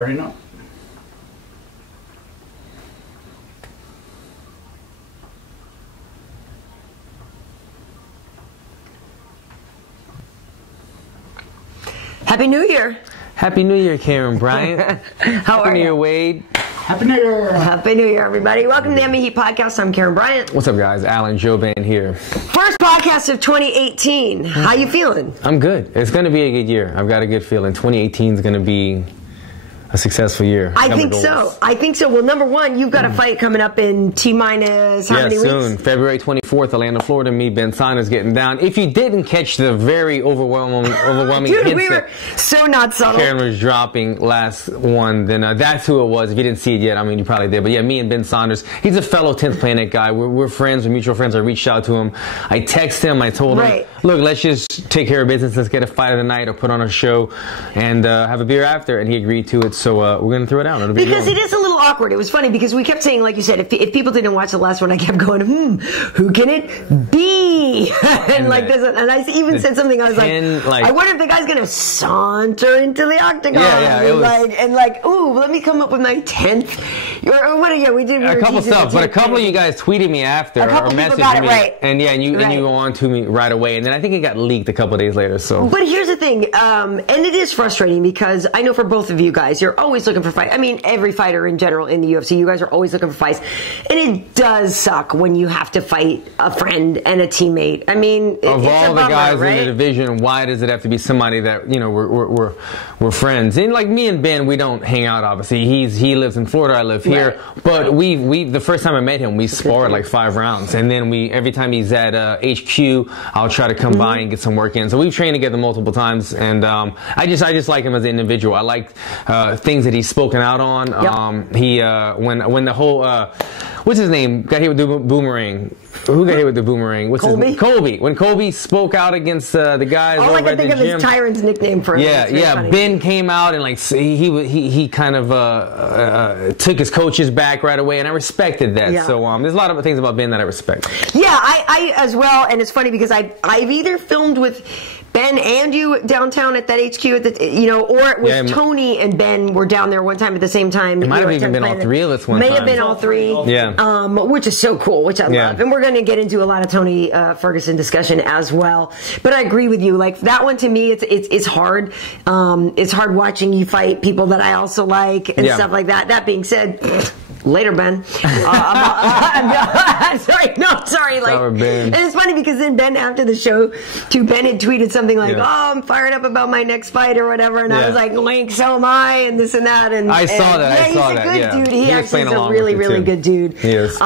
Already know. Happy New Year. Happy New Year, Karyn, Bryant. How are Happy New you? Year, Wade. Happy New Year. Happy New Year, everybody. Welcome to the MMA Heat Podcast. I'm Karyn Bryant. What's up, guys? Alan Jouban here. First podcast of 2018. How you feeling? I'm good. It's going to be a good year. I've got a good feeling. 2018 is going to be a successful year. I think so. I think so. Well, number one, you've got a fight coming up in T-minus how many soon. weeks? February 24th, Atlanta, Florida. Me, Ben Saunders getting down. If you didn't catch the very overwhelming Dude, hints we were that so not subtle. Karyn was dropping last one, then that's who it was. If you didn't see it yet, I mean, you probably did. But yeah, me and Ben Saunders. He's a fellow 10th Planet guy. We're friends. We're mutual friends. I reached out to him. I texted him. I told him, look, let's just take care of business. Let's get a fight of the night or put on a show and have a beer after. And he agreed to it. So we're going to throw it out. It'll be because it is a little awkward. It was funny because we kept saying, like you said, if people didn't watch the last one, I kept going, who can it be? and like this, and I even said something. I was like, I wonder if the guy's gonna saunter into the octagon. Yeah, ooh, let me come up with my 10th. Or what? Yeah, we did a couple stuff, but a couple of you guys tweeted me after or messaged me, and yeah, and you go on to me right away, and then I think it got leaked a couple of days later. So, but here's the thing, and it is frustrating because I know for both of you guys, you're always looking for fights. I mean, every fighter in general in the UFC, you guys are always looking for fights, and it does suck when you have to fight a friend and a teammate. I mean, of all the guys in the division, why does it have to be somebody that we're friends? And like me and Ben, we don't hang out. Obviously, he lives in Florida, I live here. But we the first time I met him, we sparred like 5 rounds, and then every time he's at HQ, I'll try to come by and get some work in. So we've trained together multiple times, and I just like him as an individual. I like things that he's spoken out on. When the whole what's his name got hit with the boomerang. Who got hit with the boomerang? What's Colby? His name? Colby. When Colby spoke out against the guys all over I can at think the of gym. is Tyrant's nickname for him. Yeah. Ben came out and like he kind of took his coaches back right away, and I respected that. Yeah. So there's a lot of things about Ben that I respect. Yeah, I as well, and it's funny because I've either filmed with Ben and you downtown at that HQ at the or it was Tony and Ben were down there one time at the same time. It might have even been all three of us one time. May have been all three. Yeah. Which is so cool, which I love. And we're going to get into a lot of Tony Ferguson discussion as well. But I agree with you. Like that one to me, it's hard. It's hard watching you fight people that I also like and stuff like that. That being said, later, Ben. Sorry. And it's funny because then Ben, after the show, Ben had tweeted something like, "Oh, I'm fired up about my next fight or whatever," and I was like, "Link, so am I," and this and that. And I saw that. Yeah, he's a good dude. He actually is a really good dude. Yes.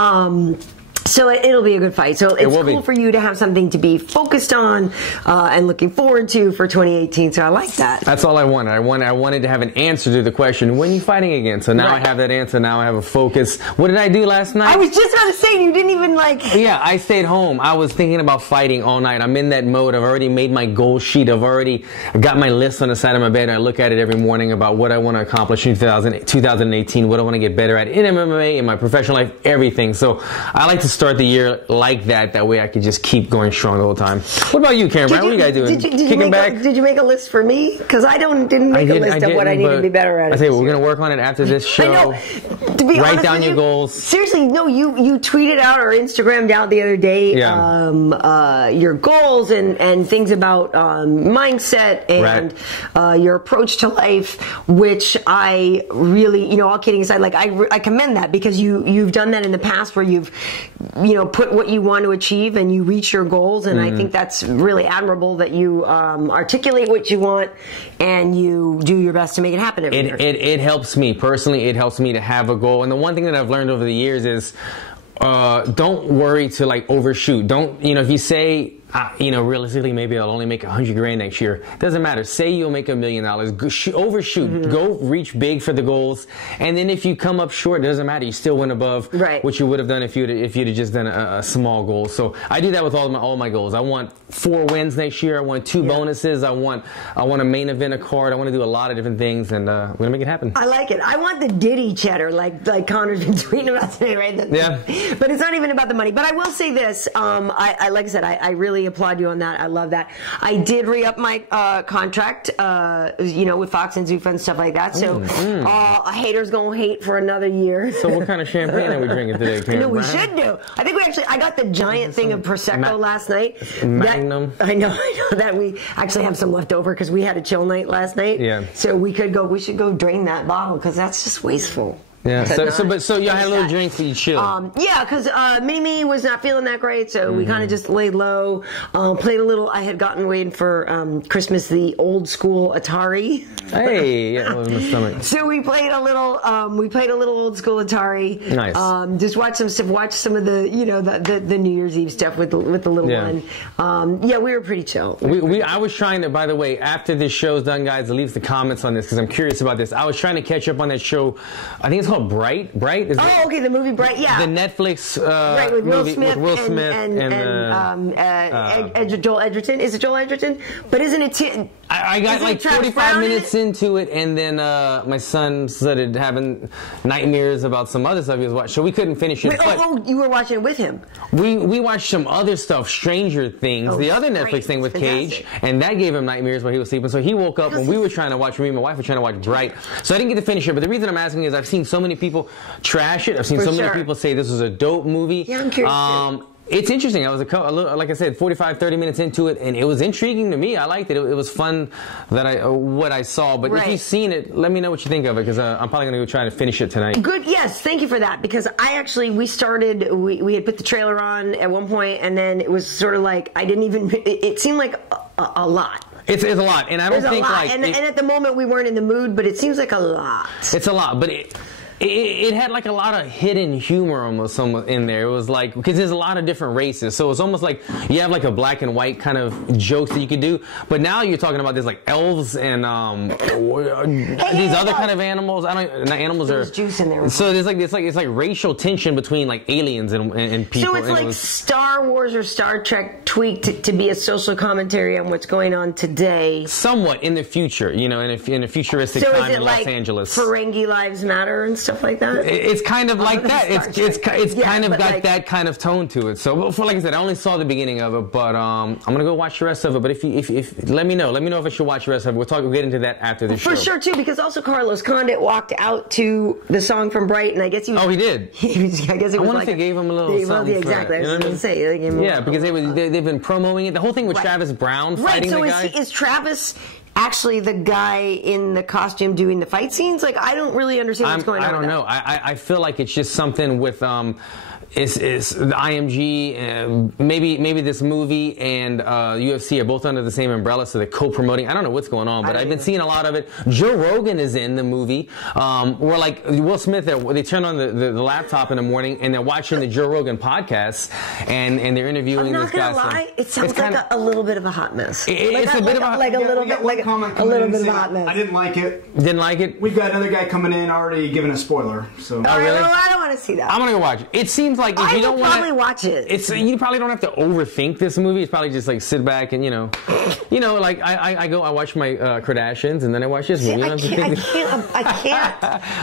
So it'll be a good fight. So it's cool for you to have something to be focused on and looking forward to for 2018. So I like that. That's all I wanted. I wanted to have an answer to the question, when are you fighting again? So now I have that answer. Now I have a focus. What did I do last night? I was just about to say, you didn't even like... Yeah, I stayed home. I was thinking about fighting all night. I'm in that mode. I've already made my goal sheet. I've already got my list on the side of my bed. I look at it every morning about what I want to accomplish in 2018, what I want to get better at in MMA, in my professional life, everything. So I like to start the year like that. That way I can just keep going strong the whole time. What about you, Karyn? What are you guys doing? Did you make a list for me? Because I didn't make a list of what I need to be better at. I say we're going to work on it after this show. I know. To be honest, write down your goals. Seriously, no. You tweeted out or Instagrammed out the other day your goals and things about mindset and your approach to life, which I really, all kidding aside, like I commend that because you've done that in the past where you've put what you want to achieve and you reach your goals, and I think that's really admirable that you articulate what you want and you do your best to make it happen every year. It helps me personally. It helps me to have a goal, and the one thing that I've learned over the years is don't worry to like overshoot. Don't if you say realistically, maybe I'll only make $100,000 next year. Doesn't matter. Say you'll make $1 million. Overshoot. Go reach big for the goals. And then if you come up short, it doesn't matter. You still went above what you would have done if you'd have just done a small goal. So I do that with all my goals. I want 4 wins next year. I want 2 bonuses. I want a main event, a card. I want to do a lot of different things, and we're gonna make it happen. I like it. I want the Diddy cheddar, like Conor's been tweeting about today, right? But it's not even about the money. But I will say this. Like I said, I really really applaud you on that. I love that. I did re-up my contract, with Fox and Zuffa and stuff like that. So haters gonna hate for another year. So what kind of champagne are we drinking today, Karyn? No, we should do. I think I got the giant thing of Prosecco last night. Magnum. I know that we actually have some left over because we had a chill night last night. Yeah. So we should go drain that bottle because that's just wasteful. Yeah. So y'all had a little drink for you chill. Yeah, because Mimi was not feeling that great, so we kind of just laid low. Played a little. I had gotten waiting for Christmas the old school Atari. Hey, yeah, it was in my stomach. So we played a little. Old school Atari. Nice. Just watch some stuff. Watch some of the the New Year's Eve stuff with the little one. We were pretty chill. I was trying to. By the way, after this show's done, guys, leave the comments on this because I'm curious about this. I was trying to catch up on that show. I think it's called Bright. Is okay, the movie Bright, yeah. The Netflix with Will movie Smith with Will Smith and Joel Edgerton. Is it Joel Edgerton? But isn't it? I got like 45 minutes into it, and then my son started having nightmares about some other stuff he was watching, so we couldn't finish it. You were watching it with him? We watched some other stuff, Stranger Things, the other Netflix thing with Cage, and that gave him nightmares while he was sleeping. So he woke up when we were trying to watch. Me and my wife were trying to watch Bright, so I didn't get to finish it. But the reason I'm asking is I've seen so many people trash it. I've seen so many people say this was a dope movie. Yeah, I'm curious. It's interesting. I was like I said, 45, 30 minutes into it, and it was intriguing to me. I liked it. It was fun what I saw. But if you've seen it, let me know what you think of it because I'm probably going to go try to finish it tonight. Good. Yes. Thank you for that because we had put the trailer on at one point, and then it was sort of like it seemed like a lot. It's a lot, and I don't think and at the moment we weren't in the mood, but it seems like a lot. It's a lot, but it had like a lot of hidden humor almost in there. It was like, because there's a lot of different races, so it's almost like you have like a black and white kind of jokes that you could do, but now you're talking about there's like elves and these other kind of animals. There's juice in there. So it's like racial tension between like aliens and people. So it's like Star Wars or Star Trek tweaked to be a social commentary on what's going on today. Somewhat in the future, in a futuristic time in Los Angeles. Ferengi Lives Matter and stuff like that? It's kind of like that. It's kind of got that kind of tone to it. So, like I said, I only saw the beginning of it, but I'm gonna go watch the rest of it. But if let me know if I should watch the rest of it. We'll get into that after the show. For sure too, because also Carlos Condit walked out to the song from Bright, and I guess he was. Oh, he did. I guess it was. I wonder if they gave him a little something. Exactly. For it, I was gonna say. Because they've been promoting it. The whole thing with Travis Brown fighting the guy. Is Travis actually the guy in the costume doing the fight scenes? Like, I don't really understand what's going on. I don't know. I feel like it's just something with is the IMG, maybe this movie and UFC are both under the same umbrella, so they're co-promoting. I don't know what's going on, but I've been seeing a lot of it. Joe Rogan is in the movie. Where like Will Smith, they turn on the laptop in the morning and they're watching the Joe Rogan podcast and they're interviewing this guy. I'm not gonna lie, it sounds like a little bit of a hot mess. It's a bit of a little bit of a hot mess. I didn't like it. Didn't like it. We've got another guy coming in already giving a spoiler. So. Oh, really? I don't want to see that. I'm gonna go watch it. It seems like if you don't want to probably watch it. You probably don't have to overthink this movie. It's probably just like sit back and like I watch my Kardashians and then I watch this movie. I can't.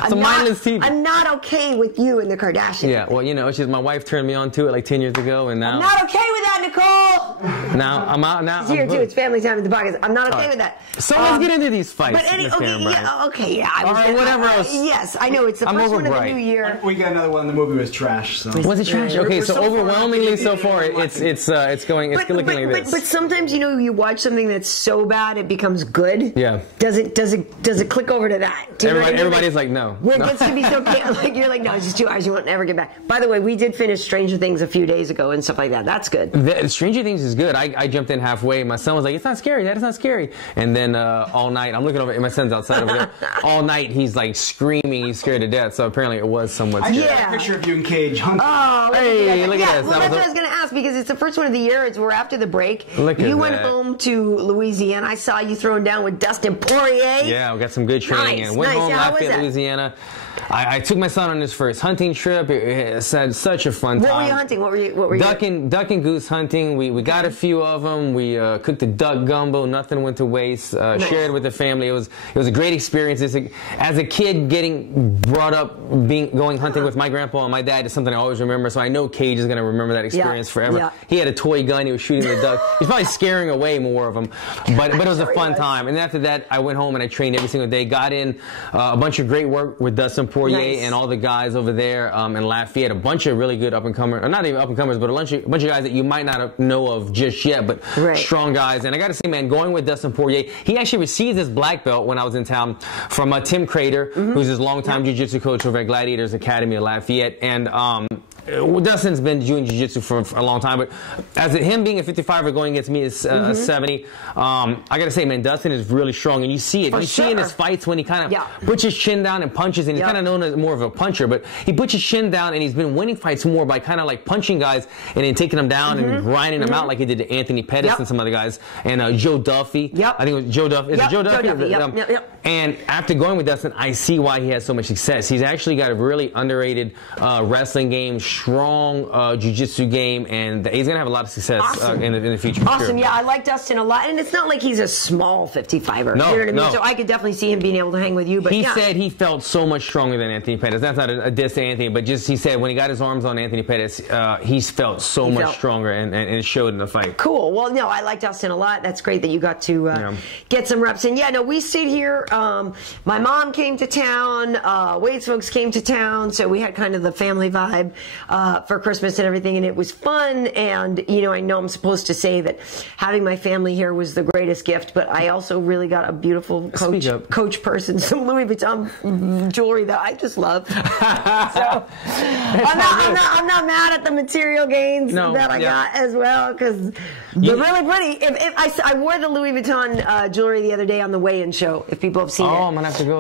It's mindless TV. I'm not okay with you and the Kardashians. Yeah, well, it's just my wife turned me on to it like 10 years ago, and now I'm not okay with that, Nicole. Now I'm out. Now it's here too. It's family time at the podcast. I'm not okay with that. So let's get into these fights. But yeah. All right, whatever else. Yes, I know it's the first one of the new year. We got another one. The movie was trash. So. Was it trash? Okay, so overwhelmingly so far, it's looking like this. But sometimes you watch something that's so bad it becomes good. Yeah. Does it click over to that? Everybody's like no. Where it gets to be so like you're like no, it's just 2 hours. You won't ever get back. By the way, we did finish Stranger Things a few days ago and stuff like that. That's good. Stranger Things is good. I jumped in halfway. My son was like, "It's not scary, Dad. It's not scary." And then all night, I'm looking over, and my son's outside over there. All night, he's like screaming. He's scared to death. So apparently, it was somewhat scary. I got a picture of you in Cage. Oh, hey, look at this. Well, that's what I was going to ask because it's the first one of the year. We're after the break. You went home to Louisiana. I saw you throwing down with Dustin Poirier. Yeah, we got some good training. Nice, Went home, Lafayette, Louisiana. I took my son on his first hunting trip. It had such a fun time. What were you hunting? What were you? Duck and goose hunting. We got a few of them. We cooked a duck gumbo. Nothing went to waste. Nice. Shared with the family. It was a great experience. As a kid, getting brought up going hunting with my grandpa and my dad is something I always remember. So I know Cage is going to remember that experience forever. Yeah. He had a toy gun. He was shooting the duck. He's probably scaring away more of them. But it was a fun time. And after that, I went home and I trained every single day. Got in a bunch of great work with Dustin Poirier and all the guys over there in Lafayette. A bunch of really good up-and-comers, or not even up-and-comers, but a bunch of guys that you might not know of just yet, but strong guys. And I got to say, man, going with Dustin Poirier, he actually received his black belt when I was in town from Tim Crater, who's his longtime jiu-jitsu coach over at Gladiators Academy of Lafayette. And Dustin's been doing jiu-jitsu for a long time, but as him being a 55er going against me is 70, I gotta say, man, Dustin is really strong, and you see it. See in his fights when he kind of puts his chin down and punches, and he's kind of known as more of a puncher, but he puts his chin down, and he's been winning fights more by kind of like punching guys and then taking them down and grinding them out like he did to Anthony Pettis and some other guys, and Joe Duffy. I think it was Joe Duffy. Is it Joe Duffy? And after going with Dustin, I see why he has so much success. He's actually got a really underrated wrestling game, strong jiu-jitsu game, and he's going to have a lot of success in the future. Awesome, yeah, I like Dustin a lot, and it's not like he's a small 55er. No, you know what I mean? So I could definitely see him being able to hang with you. But he said he felt so much stronger than Anthony Pettis. That's not a diss to Anthony, but just he said when he got his arms on Anthony Pettis, he's felt so much stronger, and it showed in the fight. Cool. Well, no, I like Dustin a lot. That's great that you got to get some reps in. Yeah, no, we stayed here. My mom came to town. Wade's folks came to town, so we had kind of the family vibe for Christmas and everything, and it was fun. And you know, I know I'm supposed to say that having my family here was the greatest gift, but I also really got a beautiful coach person, some Louis Vuitton jewelry that I just love. So I'm not mad at the material gains that I got as well, because they're really pretty. If I wore the Louis Vuitton jewelry the other day on the weigh-in show. If people have seen it, I'm gonna have to go.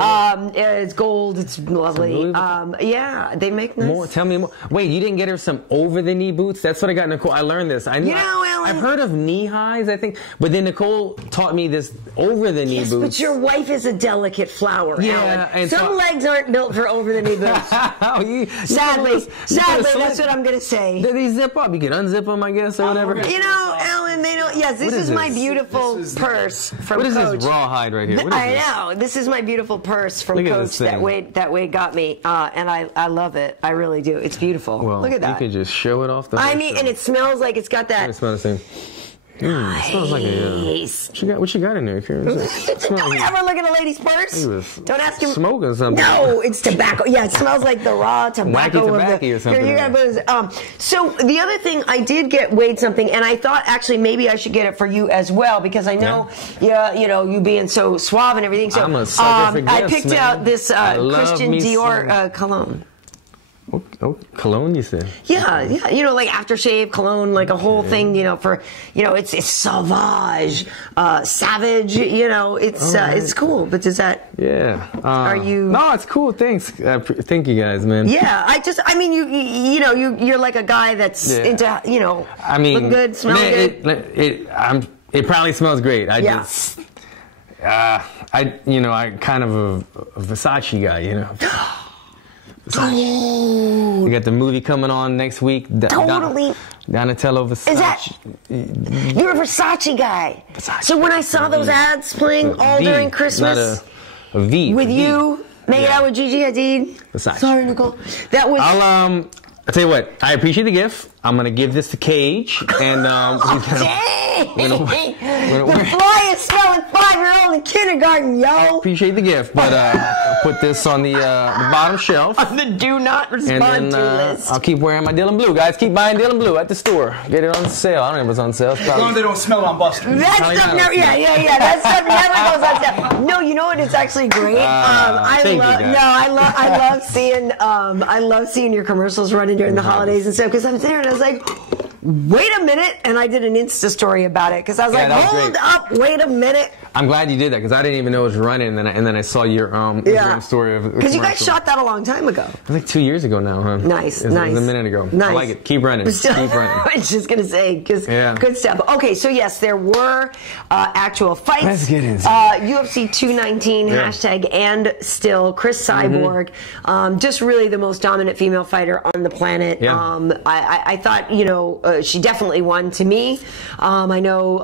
It's gold. It's lovely. Yeah, they make nice. More. Tell me more. Wait, you didn't get her some over-the-knee boots? That's what I got Nicole. I learned this. I've heard of knee highs, I think, but then Nicole taught me this over-the-knee boots. But your wife is a delicate flower, Alan. And some legs aren't built for over-the-knee boots. Sadly, that's what I'm gonna say. They zip up. You can unzip them, I guess, or whatever. You know, Alan, they don't. Yes, this is my beautiful purse from Coach. What is this rawhide right here? I know. This is my beautiful purse from Coach that Wade got me, and I love it. I really do. It's beautiful. Well, look at that. You can just show it off the. I mean, and it smells like it's got that. It smells the same. It smells like a. What you got in there? Don't ever look at a lady's purse. Don't ask him. Smoking something. No, it's tobacco. Yeah, it smells like the raw tobacco. Wacky tobacco or something. Here, you gotta put so the other thing, I did get Wade something, and I thought actually maybe I should get it for you as well, because I know, you know, you being so suave and everything. So I'm a sucker for gifts, I picked out this Christian Dior cologne. Oh, cologne, you said? Yeah, you know, like aftershave cologne, like a whole thing, you know, for, you know, it's sauvage, savage, you know, it's cool, but does that... Yeah. Are you... No, it's cool, thanks. Thank you guys, man. Yeah, I mean, you know, you're like a guy that's into, you know, look good, smell good. It probably smells great. I kind of a Versace guy, you know. Oh. We got the movie coming on next week. Totally. Donatello Versace. Is that, you're a Versace guy. So when I saw those ads playing all during Christmas, a V with you, making out with Gigi Hadid. Versace. Sorry, Nicole. That was. I'll tell you what. I appreciate the gift. I'm gonna give this to Cage, and the fly is smelling 5-year-old in kindergarten, yo. Appreciate the gift, but I'll put this on the bottom shelf. On the do not respond to list. I'll keep wearing my Dylan Blue, guys. Keep buying Dylan Blue at the store. Get it on sale. I don't know if it's on sale. As long as they don't smell on Buster. That stuff never. That stuff never goes on sale. No, you know what? It's actually great. I love seeing your commercials running during the holidays and stuff, because I'm there and I was like, wait a minute, and I did an Insta story about it, because I was like, hold up, wait a minute. I'm glad you did that, because I didn't even know it was running, and then I saw your Instagram story of because you guys shot that a long time ago. It was like 2 years ago now, huh? Nice. It was a minute ago. Nice. I like it. Keep running. Keep running. I was just gonna say, good stuff. Okay, so yes, there were actual fights. Let's get into UFC 219 hashtag and still Cris Cyborg, just really the most dominant female fighter on the planet. I thought, you know, she definitely won to me. I know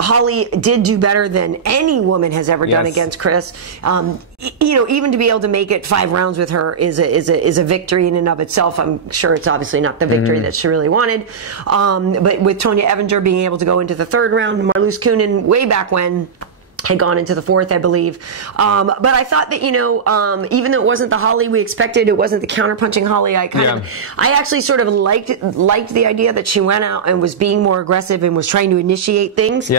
Holly did do better than any woman has ever done against Cris. You know, even to be able to make it 5 rounds with her is a victory in and of itself. I'm sure it's obviously not the victory that she really wanted. But with Tonya Evinger being able to go into the 3rd round, Marloes Coenen way back when had gone into the 4th, I believe. But I thought that, you know, even though it wasn't the Holly we expected, it wasn't the counterpunching Holly, I actually sort of liked the idea that she went out and was being more aggressive and was trying to initiate things.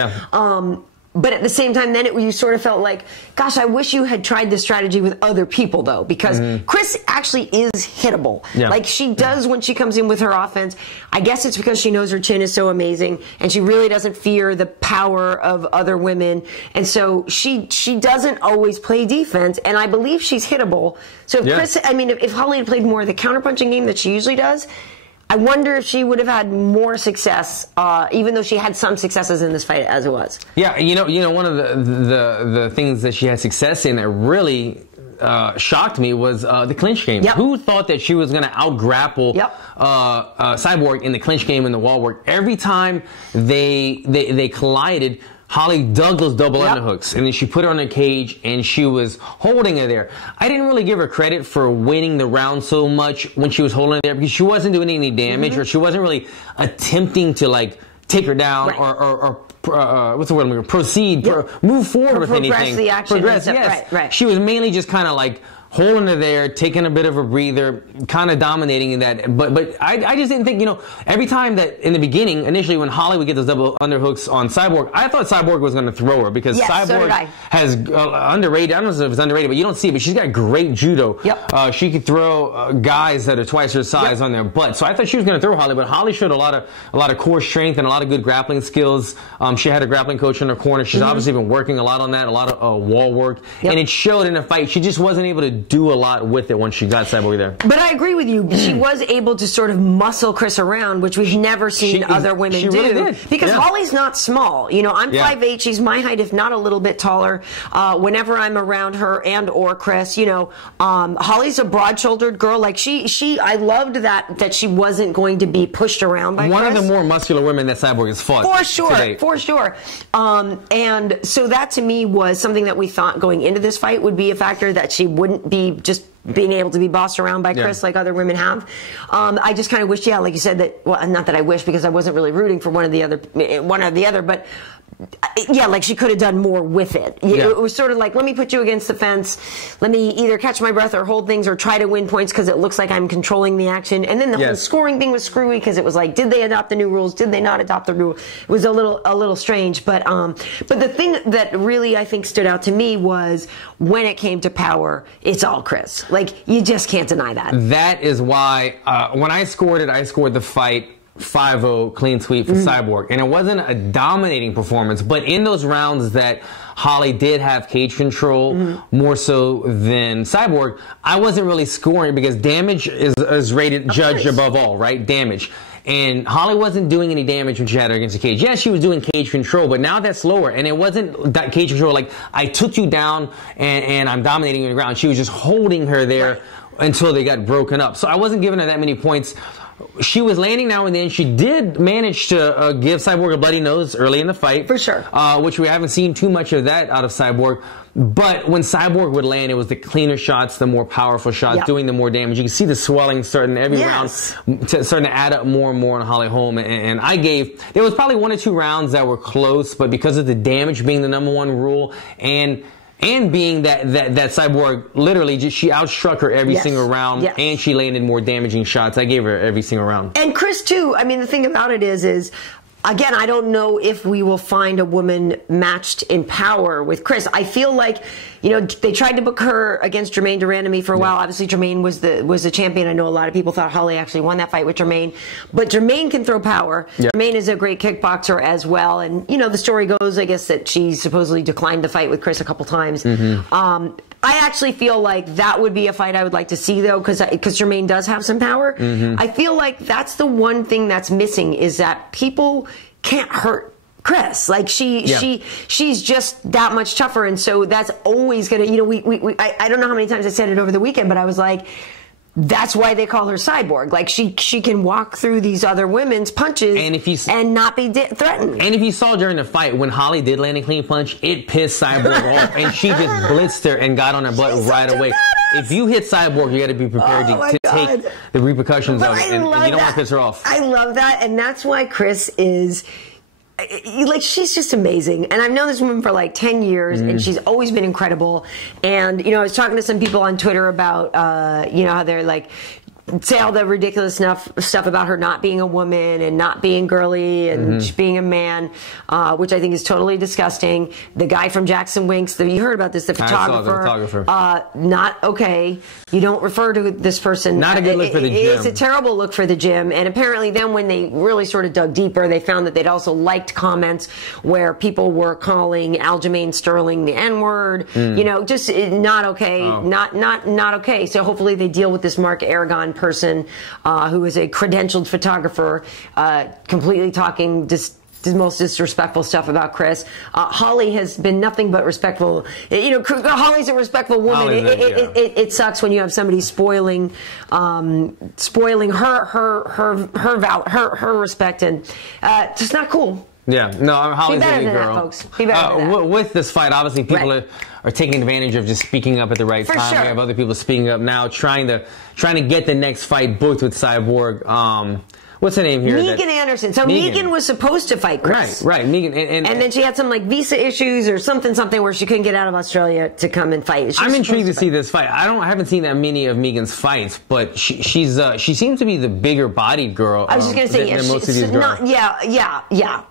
But at the same time, then you sort of felt like, gosh, I wish you had tried this strategy with other people, though, because Cris actually is hittable. Like, she does when she comes in with her offense. I guess it's because she knows her chin is so amazing, and she really doesn't fear the power of other women. And so she doesn't always play defense, and I believe she's hittable. So if Cris, I mean, if Holly had played more of the counterpunching game that she usually does, I wonder if she would have had more success, even though she had some successes in this fight as it was. Yeah, you know, one of the things that she had success in that really shocked me was the clinch game. Who thought that she was going to out-grapple Cyborg in the clinch game and the wall work? Every time they collided, Holly dug those double underhooks, and then she put her on a cage, and she was holding her there. I didn't really give her credit for winning the round so much when she was holding her there, because she wasn't doing any damage, or she wasn't really attempting to, like, take her down or what's the word? Proceed, move forward with anything. Progress the action. Yes. She was mainly just kind of like holding her there, taking a bit of a breather, kind of dominating in that. But I just didn't think, you know, every time that in the beginning, initially when Holly would get those double underhooks on Cyborg, I thought Cyborg was going to throw her, because Cyborg has underrated, I don't know if it's underrated, but you don't see it, but she's got great judo. She could throw guys that are twice her size on their butt. So I thought she was going to throw Holly, but Holly showed a lot of core strength and a lot of good grappling skills. She had a grappling coach in her corner. She's obviously been working a lot on that, a lot of wall work, and it showed in the fight. She just wasn't able to do a lot with it once she got Cyborg there. But I agree with you. She was able to sort of muscle Cris around, which we've never seen other women do. Really did. Because Holly's not small. You know, I'm 5'8". She's my height, if not a little bit taller. Whenever I'm around her and or Cris, you know, Holly's a broad-shouldered girl. Like, I loved that she wasn't going to be pushed around by one Cris. of the more muscular women that Cyborg has fought. For sure. And so that to me was something that we thought going into this fight would be a factor, that she wouldn't be just being able to be bossed around by Cris like other women have. I just kind of wish, like you said, that, well, not that I wish, because I wasn't really rooting for one or the other, but yeah, like she could have done more with it. It was sort of like, let me put you against the fence. Let me either catch my breath or hold things or try to win points because it looks like I'm controlling the action. And then the whole scoring thing was screwy because it was like, did they adopt the new rules? Did they not adopt the rule? It was a little strange. But the thing that really I think stood out to me was when it came to power, it's all Cris. Like, you just can't deny that. That is why when I scored the fight 5-0 clean sweep for Cyborg, and it wasn't a dominating performance, but in those rounds that Holly did have cage control more so than Cyborg, I wasn't really scoring because damage is rated judged above all, right? Damage. And Holly wasn't doing any damage when she had her against the cage. Yes, she was doing cage control, but now that's lower. And it wasn't that cage control like, I took you down and I'm dominating you on the ground. She was just holding her there until they got broken up. So I wasn't giving her that many points. She was landing now and then. She did manage to give Cyborg a bloody nose early in the fight. For sure. Which we haven't seen too much of that out of Cyborg. But when Cyborg would land, it was the cleaner shots, the more powerful shots, doing the more damage. You can see the swelling starting every round, starting to add up more and more on Holly Holm. And there was probably 1 or 2 rounds that were close, but because of the damage being the #1 rule and being that Cyborg literally she outstruck her every single round, and she landed more damaging shots. I gave her every single round. And Cris too. I mean, the thing about it is again, I don't know if we will find a woman matched in power with Cris. I feel like, you know, they tried to book her against Germaine de Randamie for a while. Obviously, Germaine was the champion. I know a lot of people thought Holly actually won that fight with Germaine. But Germaine can throw power. Germaine is a great kickboxer as well. And, you know, the story goes, I guess, that she supposedly declined the fight with Cris a couple times. I actually feel like that would be a fight I would like to see, though, because Germaine does have some power. I feel like that's the one thing that's missing, is that people can't hurt Cris. Like, she's just that much tougher, and so that's always gonna, you know, I don't know how many times I said it over the weekend, but I was like, that's why they call her Cyborg. Like she can walk through these other women's punches and not be threatened. And if you saw during the fight when Holly did land a clean punch, it pissed Cyborg off, and she just blitzed her and got on her butt right away. If you hit Cyborg, you got to be prepared to take the repercussions of it, and you don't want to piss her off. I love that, and that's why Cris is. Like, she's just amazing, and I've known this woman for like 10 years, and she's always been incredible. And I was talking to some people on Twitter about how they're like say all the ridiculous stuff about her not being a woman and not being girly and being a man, which I think is totally disgusting. The guy from Jackson Winks, you heard about this, the photographer. I saw the photographer. Not okay. You don't refer to this person. Not a good look for the gym. It's a terrible look for the gym. And apparently then when they really sort of dug deeper, they found that they'd also liked comments where people were calling Aljamain Sterling the N-word. Just not okay. Oh. Not okay. So hopefully they deal with this Mark Aragon person who is a credentialed photographer, completely talking the most disrespectful stuff about Cris. Holly has been nothing but respectful. Holly's a respectful woman. It sucks when you have somebody spoiling her respect, and just not cool. Yeah, no, Holly's a good girl. Folks. Be better than that. With this fight, obviously people are taking advantage of just speaking up at the right time. Sure. We have other people speaking up now, trying to get the next fight booked with Cyborg. What's her name here? Megan Anderson. So Megan was supposed to fight Cris. Right. Megan. And then she had some like visa issues or something where she couldn't get out of Australia to come and fight. I'm intrigued to see this fight. I haven't seen that many of Megan's fights, but she seems to be the bigger bodied girl. I was just going to say, than most of these girls. Yeah.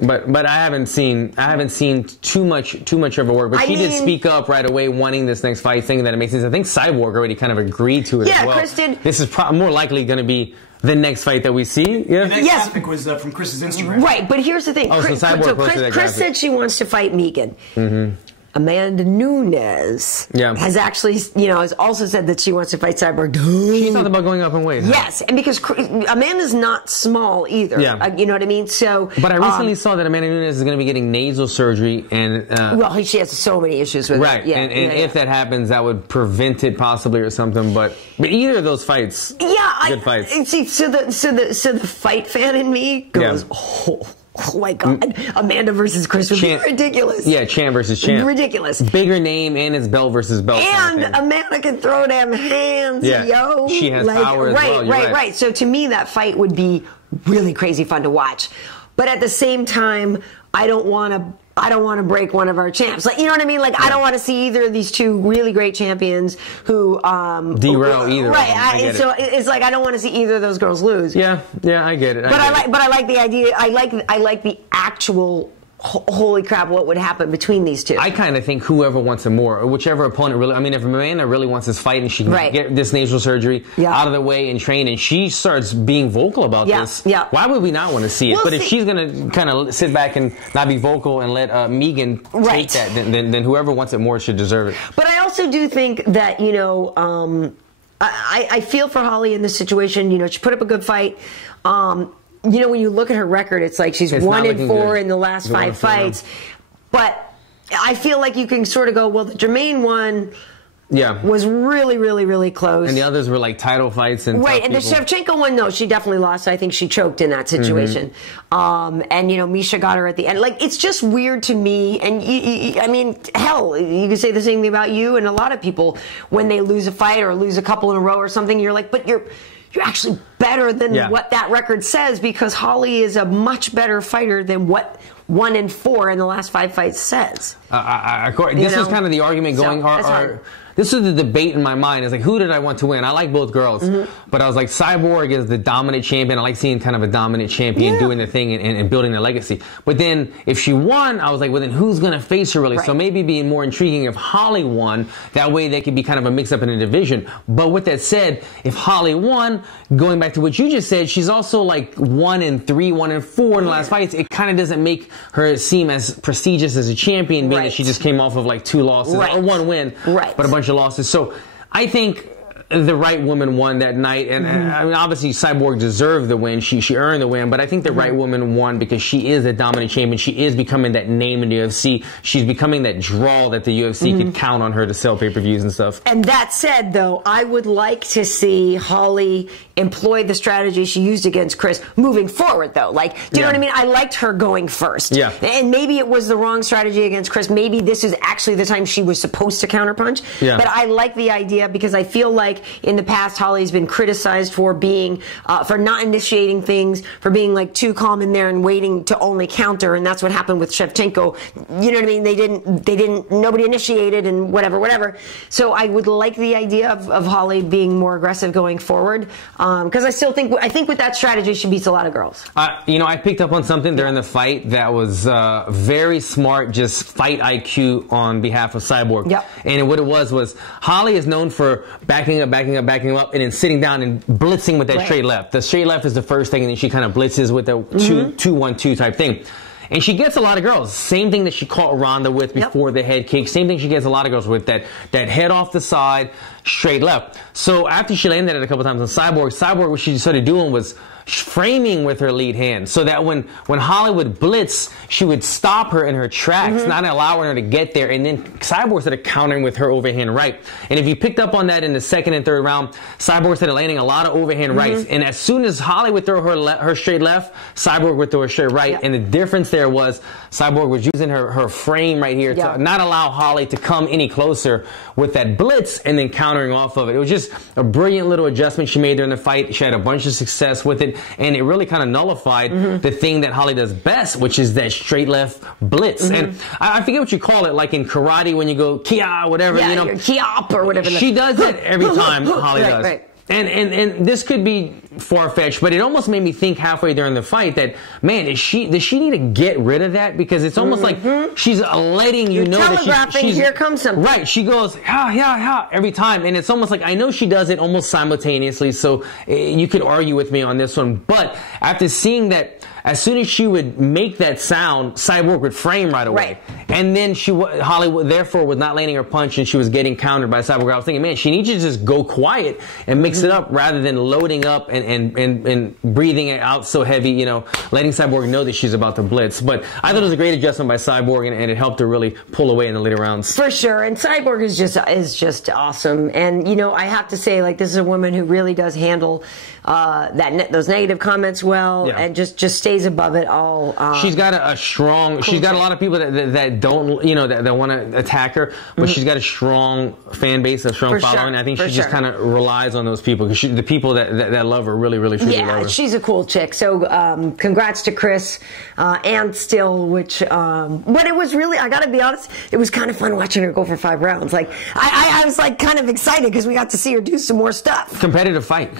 But I haven't seen too much of her work. But she did speak up right away, wanting this next fight, thinking that it makes sense. I think Cyborg already kind of agreed to it as well. Yeah, Cris did. This is more likely going to be the next fight that we see. Yeah. The next graphic was from Chris's Instagram. Right, but here's the thing. Cris Cris said she wants to fight Megan. Amanda Nunes has actually, has also said that she wants to fight Cyborg. She thought about going up in weight. Yes, and because Amanda's not small either. Yeah. You know what I mean? So, but I recently saw that Amanda Nunes is going to be getting nasal surgery, and she has so many issues with it. Yeah, and if that happens, that would prevent it possibly or something. But either of those fights, good fights. See, so the fight fan in me goes, oh my God, Amanda versus Cris would be ridiculous. Yeah, champ versus champ. Ridiculous. Bigger name, and it's belt versus belt. And Amanda can throw damn hands, yo. She has power as well. Right. So to me, that fight would be really crazy fun to watch. But at the same time, I don't want to break one of our champs. Like, you know what I mean? Like, I don't want to see either of these two really great champions who derail either. Right. So it's like I don't want to see either of those girls lose. Yeah, I get it. But I like the idea. I like the actual. Holy crap, what would happen between these two? I kind of think whoever wants it more, or whichever opponent really, if Amanda really wants this fight and she can get this nasal surgery out of the way and train, and she starts being vocal about this, why would we not want to see it? But if she's going to kind of sit back and not be vocal and let Megan take that, then whoever wants it more should deserve it. But I also do think that, I feel for Holly in this situation. She put up a good fight. When you look at her record, it's like she's 1-4 in the last 5 fights. But I feel like you can sort of go, well, the Jermaine one was really, really, really close. And the others were like title fights. And the Shevchenko one, no, she definitely lost. I think she choked in that situation. And, Misha got her at the end. Like, it's just weird to me. And, hell, you can say the same thing about you and a lot of people when they lose a fight or lose a couple in a row or something. You're like, but you're actually better than what that record says, because Holly is a much better fighter than what 1-4 in the last 5 fights says. This is kind of the argument going. This is the debate in my mind. It's like, who did I want to win? I like both girls. But I was like, Cyborg is the dominant champion. I like seeing kind of a dominant champion doing the thing and building their legacy. But then if she won, I was like, well, then who's going to face her really? So maybe it'd be more intriguing if Holly won. That way they could be kind of a mix-up in a division. But with that said, if Holly won, going back to what you just said, she's also like 1-3, 1-4 in the last fights. It kind of doesn't make her seem as prestigious as a champion, being that she just came off of like 2 losses or 1 win, but a bunch of losses. So I think the right woman won that night, and I mean, obviously Cyborg deserved the win. She earned the win, but I think the right woman won because she is a dominant champion. She is becoming that name in the UFC. She's becoming that draw that the UFC could count on her to sell pay-per-views and stuff. And that said, though, I would like to see Holly employ the strategy she used against Cris moving forward, though. Like, do you know what I mean? I liked her going first. Yeah. And maybe it was the wrong strategy against Cris. Maybe this is actually the time she was supposed to counterpunch. Yeah. But I like the idea because I feel like in the past, Holly's been criticized for being, for not initiating things, for being like too calm in there and waiting to only counter, and that's what happened with Shevchenko. You know what I mean? Nobody initiated and whatever. So I would like the idea of Holly being more aggressive going forward, because I think with that strategy, she beats a lot of girls. You know, I picked up on something during the fight that was very smart, just fight IQ on behalf of Cyborg. Yep. And what it was Holly is known for backing up, and then sitting down and blitzing with that straight left. The straight left is the first thing, and then she kind of blitzes with the 2-1-2 type thing. And she gets a lot of girls. Same thing that she caught Ronda with before the head kick. Same thing she gets a lot of girls with, that head off the side, straight left. So after she landed it a couple times on Cyborg, what she started doing was framing with her lead hand, so that when Holly would blitz, she would stop her in her tracks, not allowing her to get there, and then Cyborg started countering with her overhand right. And if you picked up on that in the second and third round, Cyborg started landing a lot of overhand rights, and as soon as Holly would throw her straight left, Cyborg would throw her straight right, and the difference there was Cyborg was using her frame right here to not allow Holly to come any closer with that blitz and then countering off of it. It was just a brilliant little adjustment she made during the fight. She had a bunch of success with it, and it really kind of nullified the thing that Holly does best, which is that straight left blitz. And I forget what you call it, like in karate when you go kia, whatever, you know, kia or whatever. She does that every time Holly does. Right. And this could be far-fetched, but it almost made me think halfway during the fight that, man, does she need to get rid of that? Because it's almost like she's letting you know that she's here comes something. Right. She goes, ha, every time. And it's almost like, I know she does it almost simultaneously, so you could argue with me on this one. But after seeing that, as soon as she would make that sound, Cyborg would frame right away. And then Holly, therefore, was not landing her punch, and she was getting countered by Cyborg. I was thinking, man, she needs to just go quiet and mix it up rather than loading up and breathing it out so heavy, you know, letting Cyborg know that she's about to blitz. But I thought it was a great adjustment by Cyborg, and it helped her really pull away in the later rounds. For sure. And Cyborg is just awesome. And, you know, I have to say, like, this is a woman who really does handle those negative comments well, and just stays above it all. She's got a strong. She's got a lot of people that don't, you know, that want to attack her, but she's got a strong fan base, a strong following. I think she just kind of relies on those people, because the people that love her really truly love her. Yeah, she's a cool chick. So congrats to Cris and Still, which but it was really, I got to be honest, it was kind of fun watching her go for 5 rounds. Like I was like kind of excited because we got to see her do some more stuff. Competitive fight.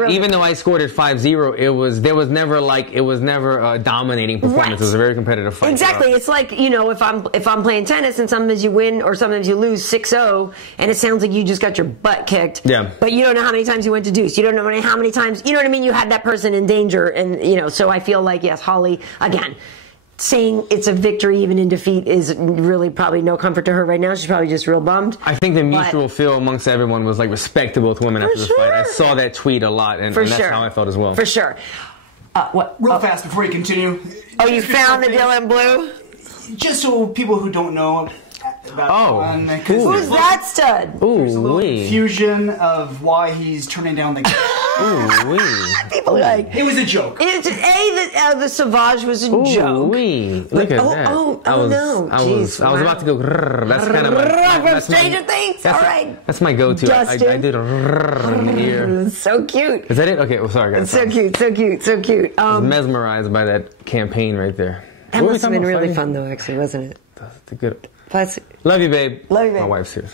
Really even though I scored at 5-0, there was never a dominating performance. It was a very competitive fight. Exactly. It's like, you know, if I'm playing tennis and sometimes you win or sometimes you lose 6-0, and it sounds like you just got your butt kicked. Yeah. But you don't know how many times you went to deuce. You don't know how many times, you know what I mean, you had that person in danger. And, you know, so I feel like, yes, Holly, again, saying it's a victory even in defeat is really probably no comfort to her right now. She's probably just real bummed. I think the mutual feel amongst everyone was like respect to both women after the fight. I saw that tweet a lot, and that's how I felt as well. For sure. What? Real fast before you continue. Oh, you found the Dylan Blue? Just so people who don't know about who's that stud? There's a little confusion of why he's turning down the People are like, it was a joke. The Sauvage was a joke. Look at that. I was about to go. That's kind of my Stranger Things. All right. That's my go-to. I did a ear. So cute. Is that it? Okay. Well, sorry, guys. So cute. I was mesmerized by that campaign right there. That must have been really fun, though. Actually, wasn't it? That's good. Love you, babe. Love you, babe. My wife's here.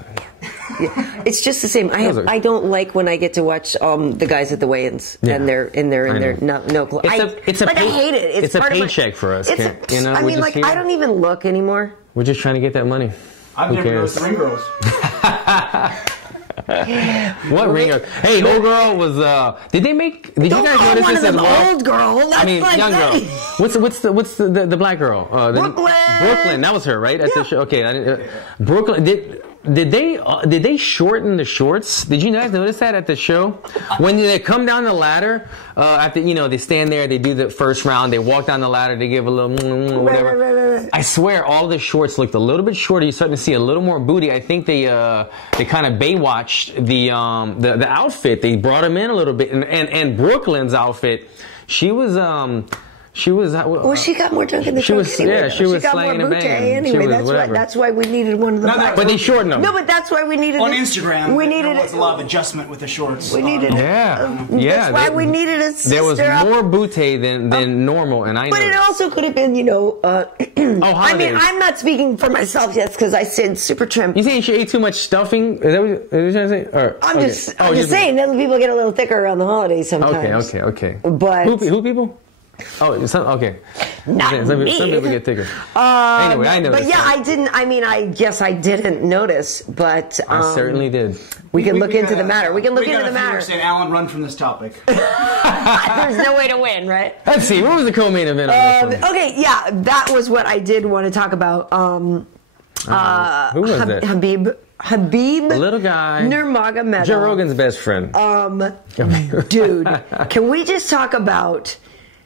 Yeah. It's just the same. I don't like when I get to watch the guys at the weigh-ins and they're in their no clothes. I hate it. It's a paycheck for us. You know, I mean, like, I don't even look anymore. We're just trying to get that money. I've never noticed the ring girls. What ring girl? Hey, old girl was. Did you guys notice this as well? Old girl. That's young girl. What's the black girl? Brooklyn. That was her, right? At the show. Okay, Brooklyn. did they shorten the shorts? Did you guys notice that at the show? When they come down the ladder, after they stand there, they do the first round, they walk down the ladder, they give a little whatever. Right. I swear, all the shorts looked a little bit shorter. You're starting to see a little more booty. I think they kind of Baywatched the outfit. They brought him in a little bit, and Brooklyn's outfit, she was. Well, she got more junk in the trunk anyway. She was got slanging more a bang. Anyway, that's why we needed one of the. But they shortened them. No, but that's why we needed on Instagram. We needed there was a lot of adjustment with the shorts. We needed that's why we needed a sister. There was more bootay than normal, and I. But it also could have been, I mean, I'm not speaking for myself yet because I said super trim. You saying she ate too much stuffing? Is that what you're trying to say? Or, I'm just saying that people get a little thicker around the holidays sometimes. Okay. But who people? Oh, okay. Not some me. people get thicker. Anyway, I know. But yeah, I didn't. I mean, I guess I didn't notice, but I certainly did. We can look into the matter. We can look into the matter. Saying, Alan, run from this topic. There's no way to win, right? Let's see. What was the co-main event on this one? Okay, yeah, that was what I did want to talk about. Who was it? Habib, a little guy, Nurmagomedov, Joe Rogan's best friend. Dude, can we just talk about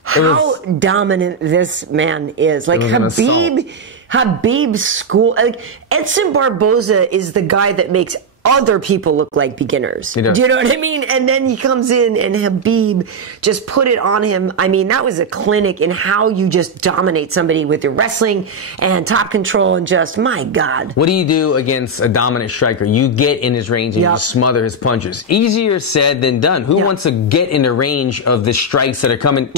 how dominant this man is? Like Habib's school. Like Edson Barboza is the guy that makes other people look like beginners. Do you know what I mean? And then he comes in and Khabib just put it on him. I mean, that was a clinic in how you just dominate somebody with your wrestling and top control and just, my God. What do you do against a dominant striker? You get in his range and you smother his punches. Easier said than done. Who wants to get in the range of the strikes that are coming?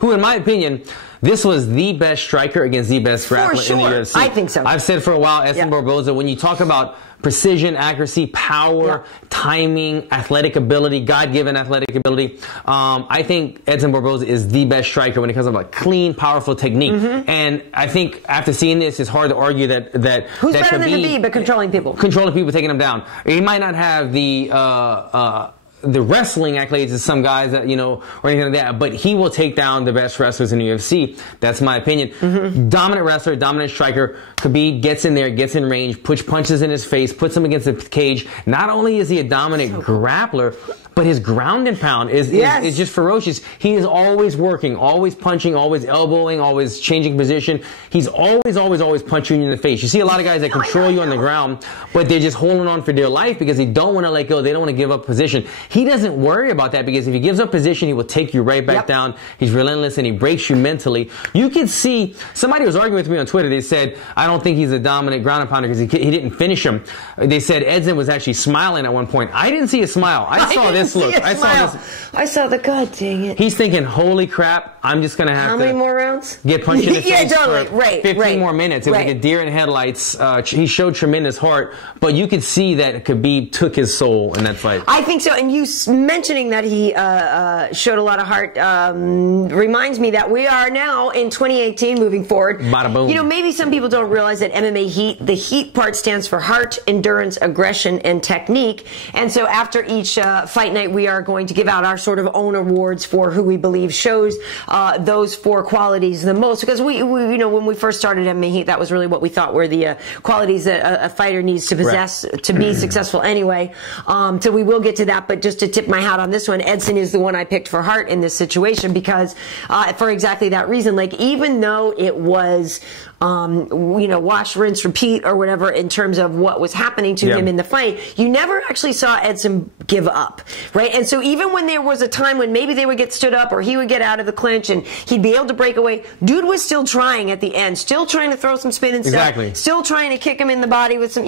Who, in my opinion, this was the best striker against the best grappler in the UFC. I think so. I've said for a while, Edson Barboza, when you talk about precision, accuracy, power, timing, athletic ability, God-given athletic ability, I think Edson Barboza is the best striker when it comes to like clean, powerful technique. And I think after seeing this, it's hard to argue that who's better than Khabib at controlling people? Controlling people, taking them down. He might not have the wrestling accolades of some guys that, or anything like that, but he will take down the best wrestlers in the UFC. That's my opinion. Dominant wrestler, dominant striker. Khabib gets in there, gets in range, puts punches in his face, puts him against the cage. Not only is he a dominant grappler, but his ground and pound is just ferocious. He is always working, always punching, always elbowing, always changing position. He's always punching you in the face. You see a lot of guys that control you on the ground, but they're just holding on for dear life because they don't want to let go. They don't want to give up position. He doesn't worry about that because if he gives up position, he will take you right back down. He's relentless and he breaks you mentally. You can see, somebody was arguing with me on Twitter. They said, I don't think he's a dominant ground and pounder because he didn't finish him. They said Edson was actually smiling at one point. I didn't see a smile. I saw this look. I saw the God dang it. He's thinking, holy crap, I'm just going to have How many more rounds? Get punched in the face totally. for 15 more minutes. It was like a deer in headlights. He showed tremendous heart, but you could see that Khabib took his soul in that fight. I think so, and you mentioning that he showed a lot of heart reminds me that we are now in 2018 moving forward. Bada boom. Maybe some people don't realize that MMA HEAT, the HEAT part stands for heart, endurance, aggression, and technique. And so after each fight night, we are going to give out our sort of own awards for who we believe shows those four qualities the most. Because we when we first started MMA HEAT, that was really what we thought were the qualities that a fighter needs to possess to be successful anyway. So we will get to that, but just to tip my hat on this one, Edson is the one I picked for heart in this situation because for exactly that reason. Like, even though it was wash, rinse, repeat or whatever in terms of what was happening to him in the fight, you never actually saw Edson give up, right? And so even when there was a time when maybe they would get stood up or he would get out of the clinch and he'd be able to break away, dude was still trying at the end, still trying to throw some spin and stuff, still trying to kick him in the body with some,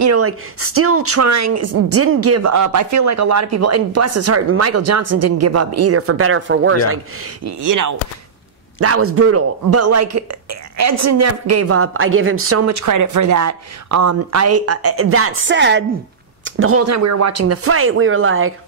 still trying, didn't give up. I feel like a lot of people, and bless his heart, Michael Johnson didn't give up either, for better or for worse. That was brutal. But like, Edson never gave up. I give him so much credit for that. That said, the whole time we were watching the fight, we were like,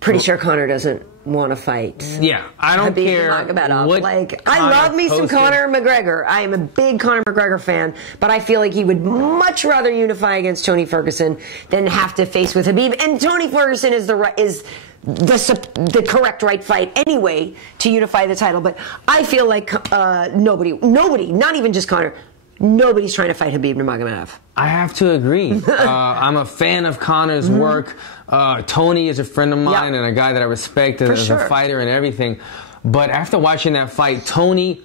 pretty sure Conor doesn't want to fight. Yeah, I don't care. I love me some Conor McGregor. I am a big Conor McGregor fan, but I feel like he would much rather unify against Tony Ferguson than have to face with Khabib. And Tony Ferguson is the correct right fight anyway to unify the title. But I feel like nobody, not even just Conor, nobody's trying to fight Khabib Nurmagomedov. I have to agree. I'm a fan of Conor's work. Tony is a friend of mine and a guy that I respect as a fighter and everything. But after watching that fight, Tony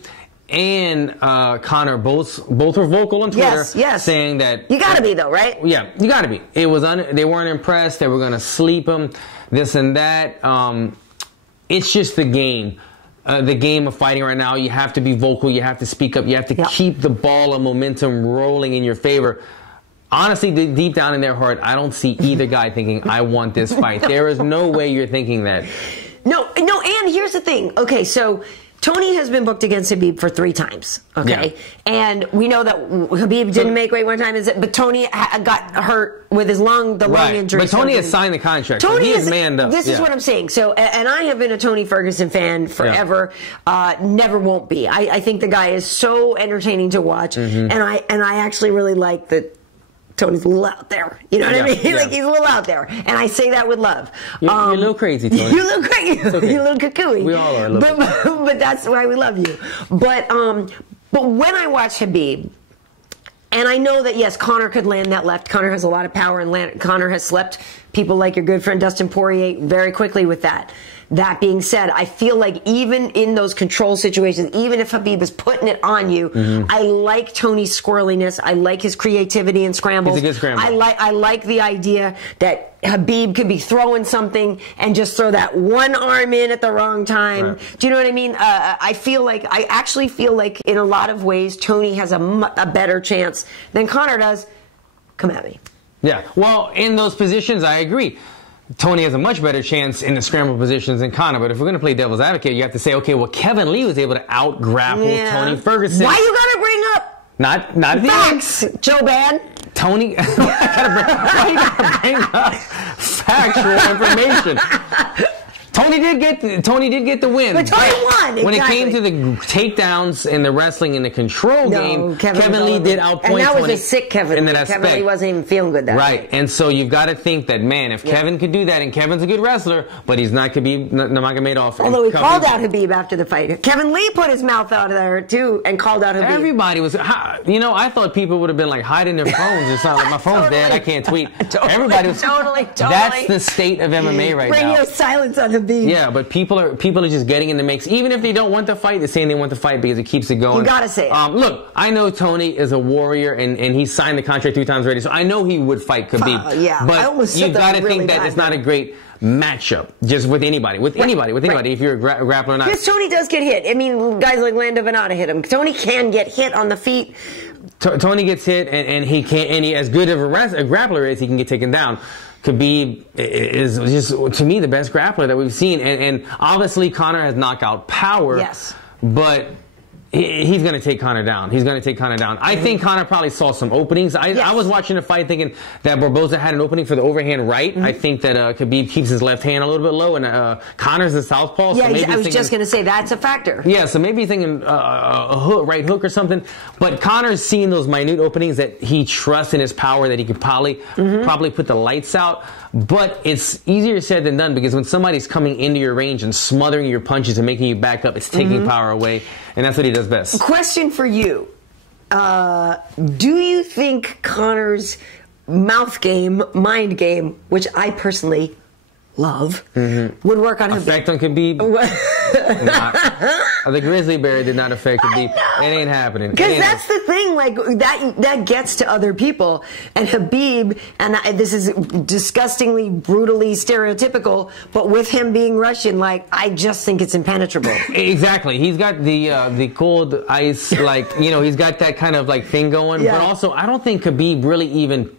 and Conor both were vocal on Twitter, saying that you gotta be though, right? Yeah, you gotta be. It was they weren't impressed. They were gonna sleep him, this and that. It's just the game. The game of fighting right now. You have to be vocal. You have to speak up. You have to keep the ball of momentum rolling in your favor. Honestly, deep down in their heart, I don't see either guy thinking, I want this fight. There is no way you're thinking that. No, and here's the thing. Okay, so Tony has been booked against Khabib for 3 times, okay? Yeah. And we know that Khabib didn't make weight one time, but Tony got hurt with his lung injury. But Tony has signed the contract. Tony is manned up. This is what I'm saying. So, and I have been a Tony Ferguson fan forever. Never won't be. I think the guy is so entertaining to watch, and I actually really like that. Tony's a little out there. You know what I mean? Yeah. Like, he's a little out there. And I say that with love. You're a little crazy, Tony. You're a little crazy. Okay. You're a little cuckooey. We all are a little bit. But that's why we love you. But when I watch Khabib, and I know that, yes, Conor could land that left. Conor has a lot of power, and Conor has slept people like your good friend Dustin Poirier very quickly with that. That being said, I feel like even in those control situations, even if Khabib is putting it on you, I like Tony's squirreliness. I like his creativity and scrambles. He's a good scrambler. I like the idea that Khabib could be throwing something and just throw that one arm in at the wrong time. Right. Do you know what I mean? I actually feel like in a lot of ways, Tony has a better chance than Conor does. Come at me. Yeah. Well, in those positions, I agree. Tony has a much better chance in the scramble positions than Conor, but if we're going to play devil's advocate, you have to say, okay, well, Kevin Lee was able to out-grapple Tony Ferguson. Why you got to bring up not facts, Jouban? Tony, why you got to bring up factual information? Tony did get the win. But Tony won. When it came to the takedowns and the wrestling and the control game, Kevin Lee did outpoint Tony. And that was a sick Kevin. In that aspect. Kevin Lee wasn't even feeling good that night. And so you've got to think that, man, if Kevin could do that, and Kevin's a good wrestler, but he's not Khabib Nurmagomedov. Although he called out Khabib after the fight. Kevin Lee put his mouth out there, too, and called out Khabib. Everybody was, I thought people would have been like hiding their phones or something. Like, my phone's dead, I can't tweet. Everybody was, totally. That's the state of MMA right now. Bring your silence on Khabib. Yeah, but people are just getting in the mix. Even if they don't want to fight, they're saying they want to fight because it keeps it going. You gotta say it. Look, I know Tony is a warrior, and he signed the contract 2 times already, so I know he would fight Khabib. But you gotta think that it's not a great matchup just with anybody. With anybody. If you're a grappler or not. Yes, Tony does get hit. I mean, guys like Lando Venata hit him. Tony can get hit on the feet. Tony gets hit, and he can't. And he, as good of a grappler is, he can get taken down. Khabib is just, to me, the best grappler that we've seen. And obviously, Conor has knockout power. Yes. But he's going to take Conor down. I think Conor probably saw some openings. I was watching the fight thinking that Barboza had an opening for the overhand right. I think that Khabib keeps his left hand a little bit low, and Conor's the southpaw. Yeah, so maybe I was just going to say that's a factor. Yeah, so maybe he's thinking a hook, right hook or something. But Conor's seeing those minute openings that he trusts in his power, that he could probably put the lights out. But it's easier said than done, because when somebody's coming into your range and smothering your punches and making you back up, it's taking power away, and that's what he does best. Question for you. Do you think Conor's mouth game, mind game, which I personally love, would work on Khabib? Effect on Khabib? The grizzly bear did not affect Khabib. It ain't happening. Because that's the thing, like, that gets to other people. And Khabib, and this is disgustingly, brutally stereotypical, but with him being Russian, like, I just think it's impenetrable. Exactly. He's got the cold ice, like, he's got that kind of, like, thing going. But also, I don't think Khabib really even...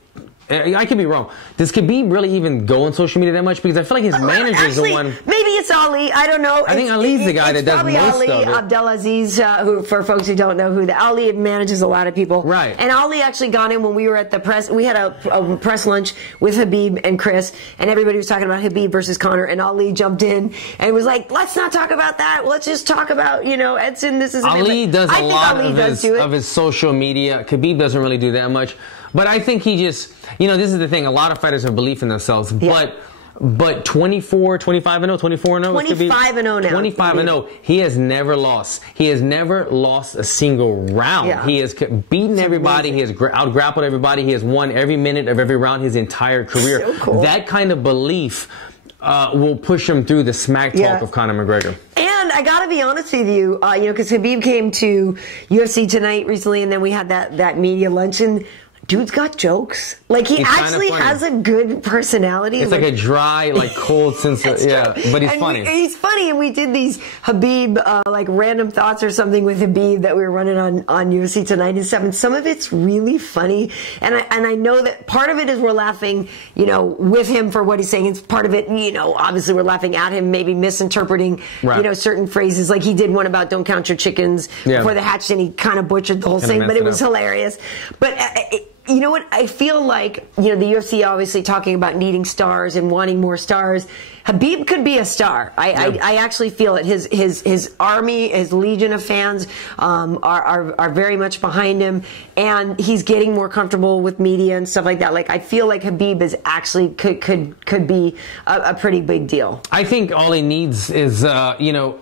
I could be wrong. Does Khabib really even go on social media that much? Because I feel like his manager's the one. Maybe it's Ali. I don't know. I think Ali's the guy that does most Ali, of it. Abdelaziz, who, for folks who don't know who, Ali manages a lot of people. Right. And Ali actually got in when we were at the press. We had a press lunch with Khabib and Cris, and everybody was talking about Khabib versus Conor, and Ali jumped in and was like, let's not talk about that. Let's just talk about, Edson. This is Ali does a lot of his social media. Khabib doesn't really do that much. But I think he just, this is the thing. A lot of fighters have belief in themselves. But But 24, 25 and 0, 24 and 0. 25 and 0 now. 25 and 0. He has never lost. He has never lost a single round. Yeah. He has beaten everybody. Amazing. He has out-grappled everybody. He has won every minute of every round his entire career. So cool. That kind of belief will push him through the smack talk of Conor McGregor. And I gotta be honest with you, because Khabib came to UFC Tonight recently, and then we had that media luncheon. Dude's got jokes. Like, he actually has a good personality. It's like a dry, like, cold sense of, but he's funny. He's funny, and we did these Khabib, like, random thoughts or something with Khabib that we were running on UFC Tonight and stuff, and some of it's really funny, and I know that part of it is we're laughing, you know, with him for what he's saying, and part of it, you know, obviously we're laughing at him, maybe misinterpreting, you know, certain phrases, like he did one about don't count your chickens before the hatch, and he kind of butchered the whole thing, but it was hilarious. But you know what? I feel like, you know, the UFC obviously talking about needing stars and wanting more stars. Khabib could be a star. I actually feel it. His army, his legion of fans are very much behind him, and he's getting more comfortable with media and stuff like that. Like, I feel like Khabib is actually could be a pretty big deal. I think all he needs is you know,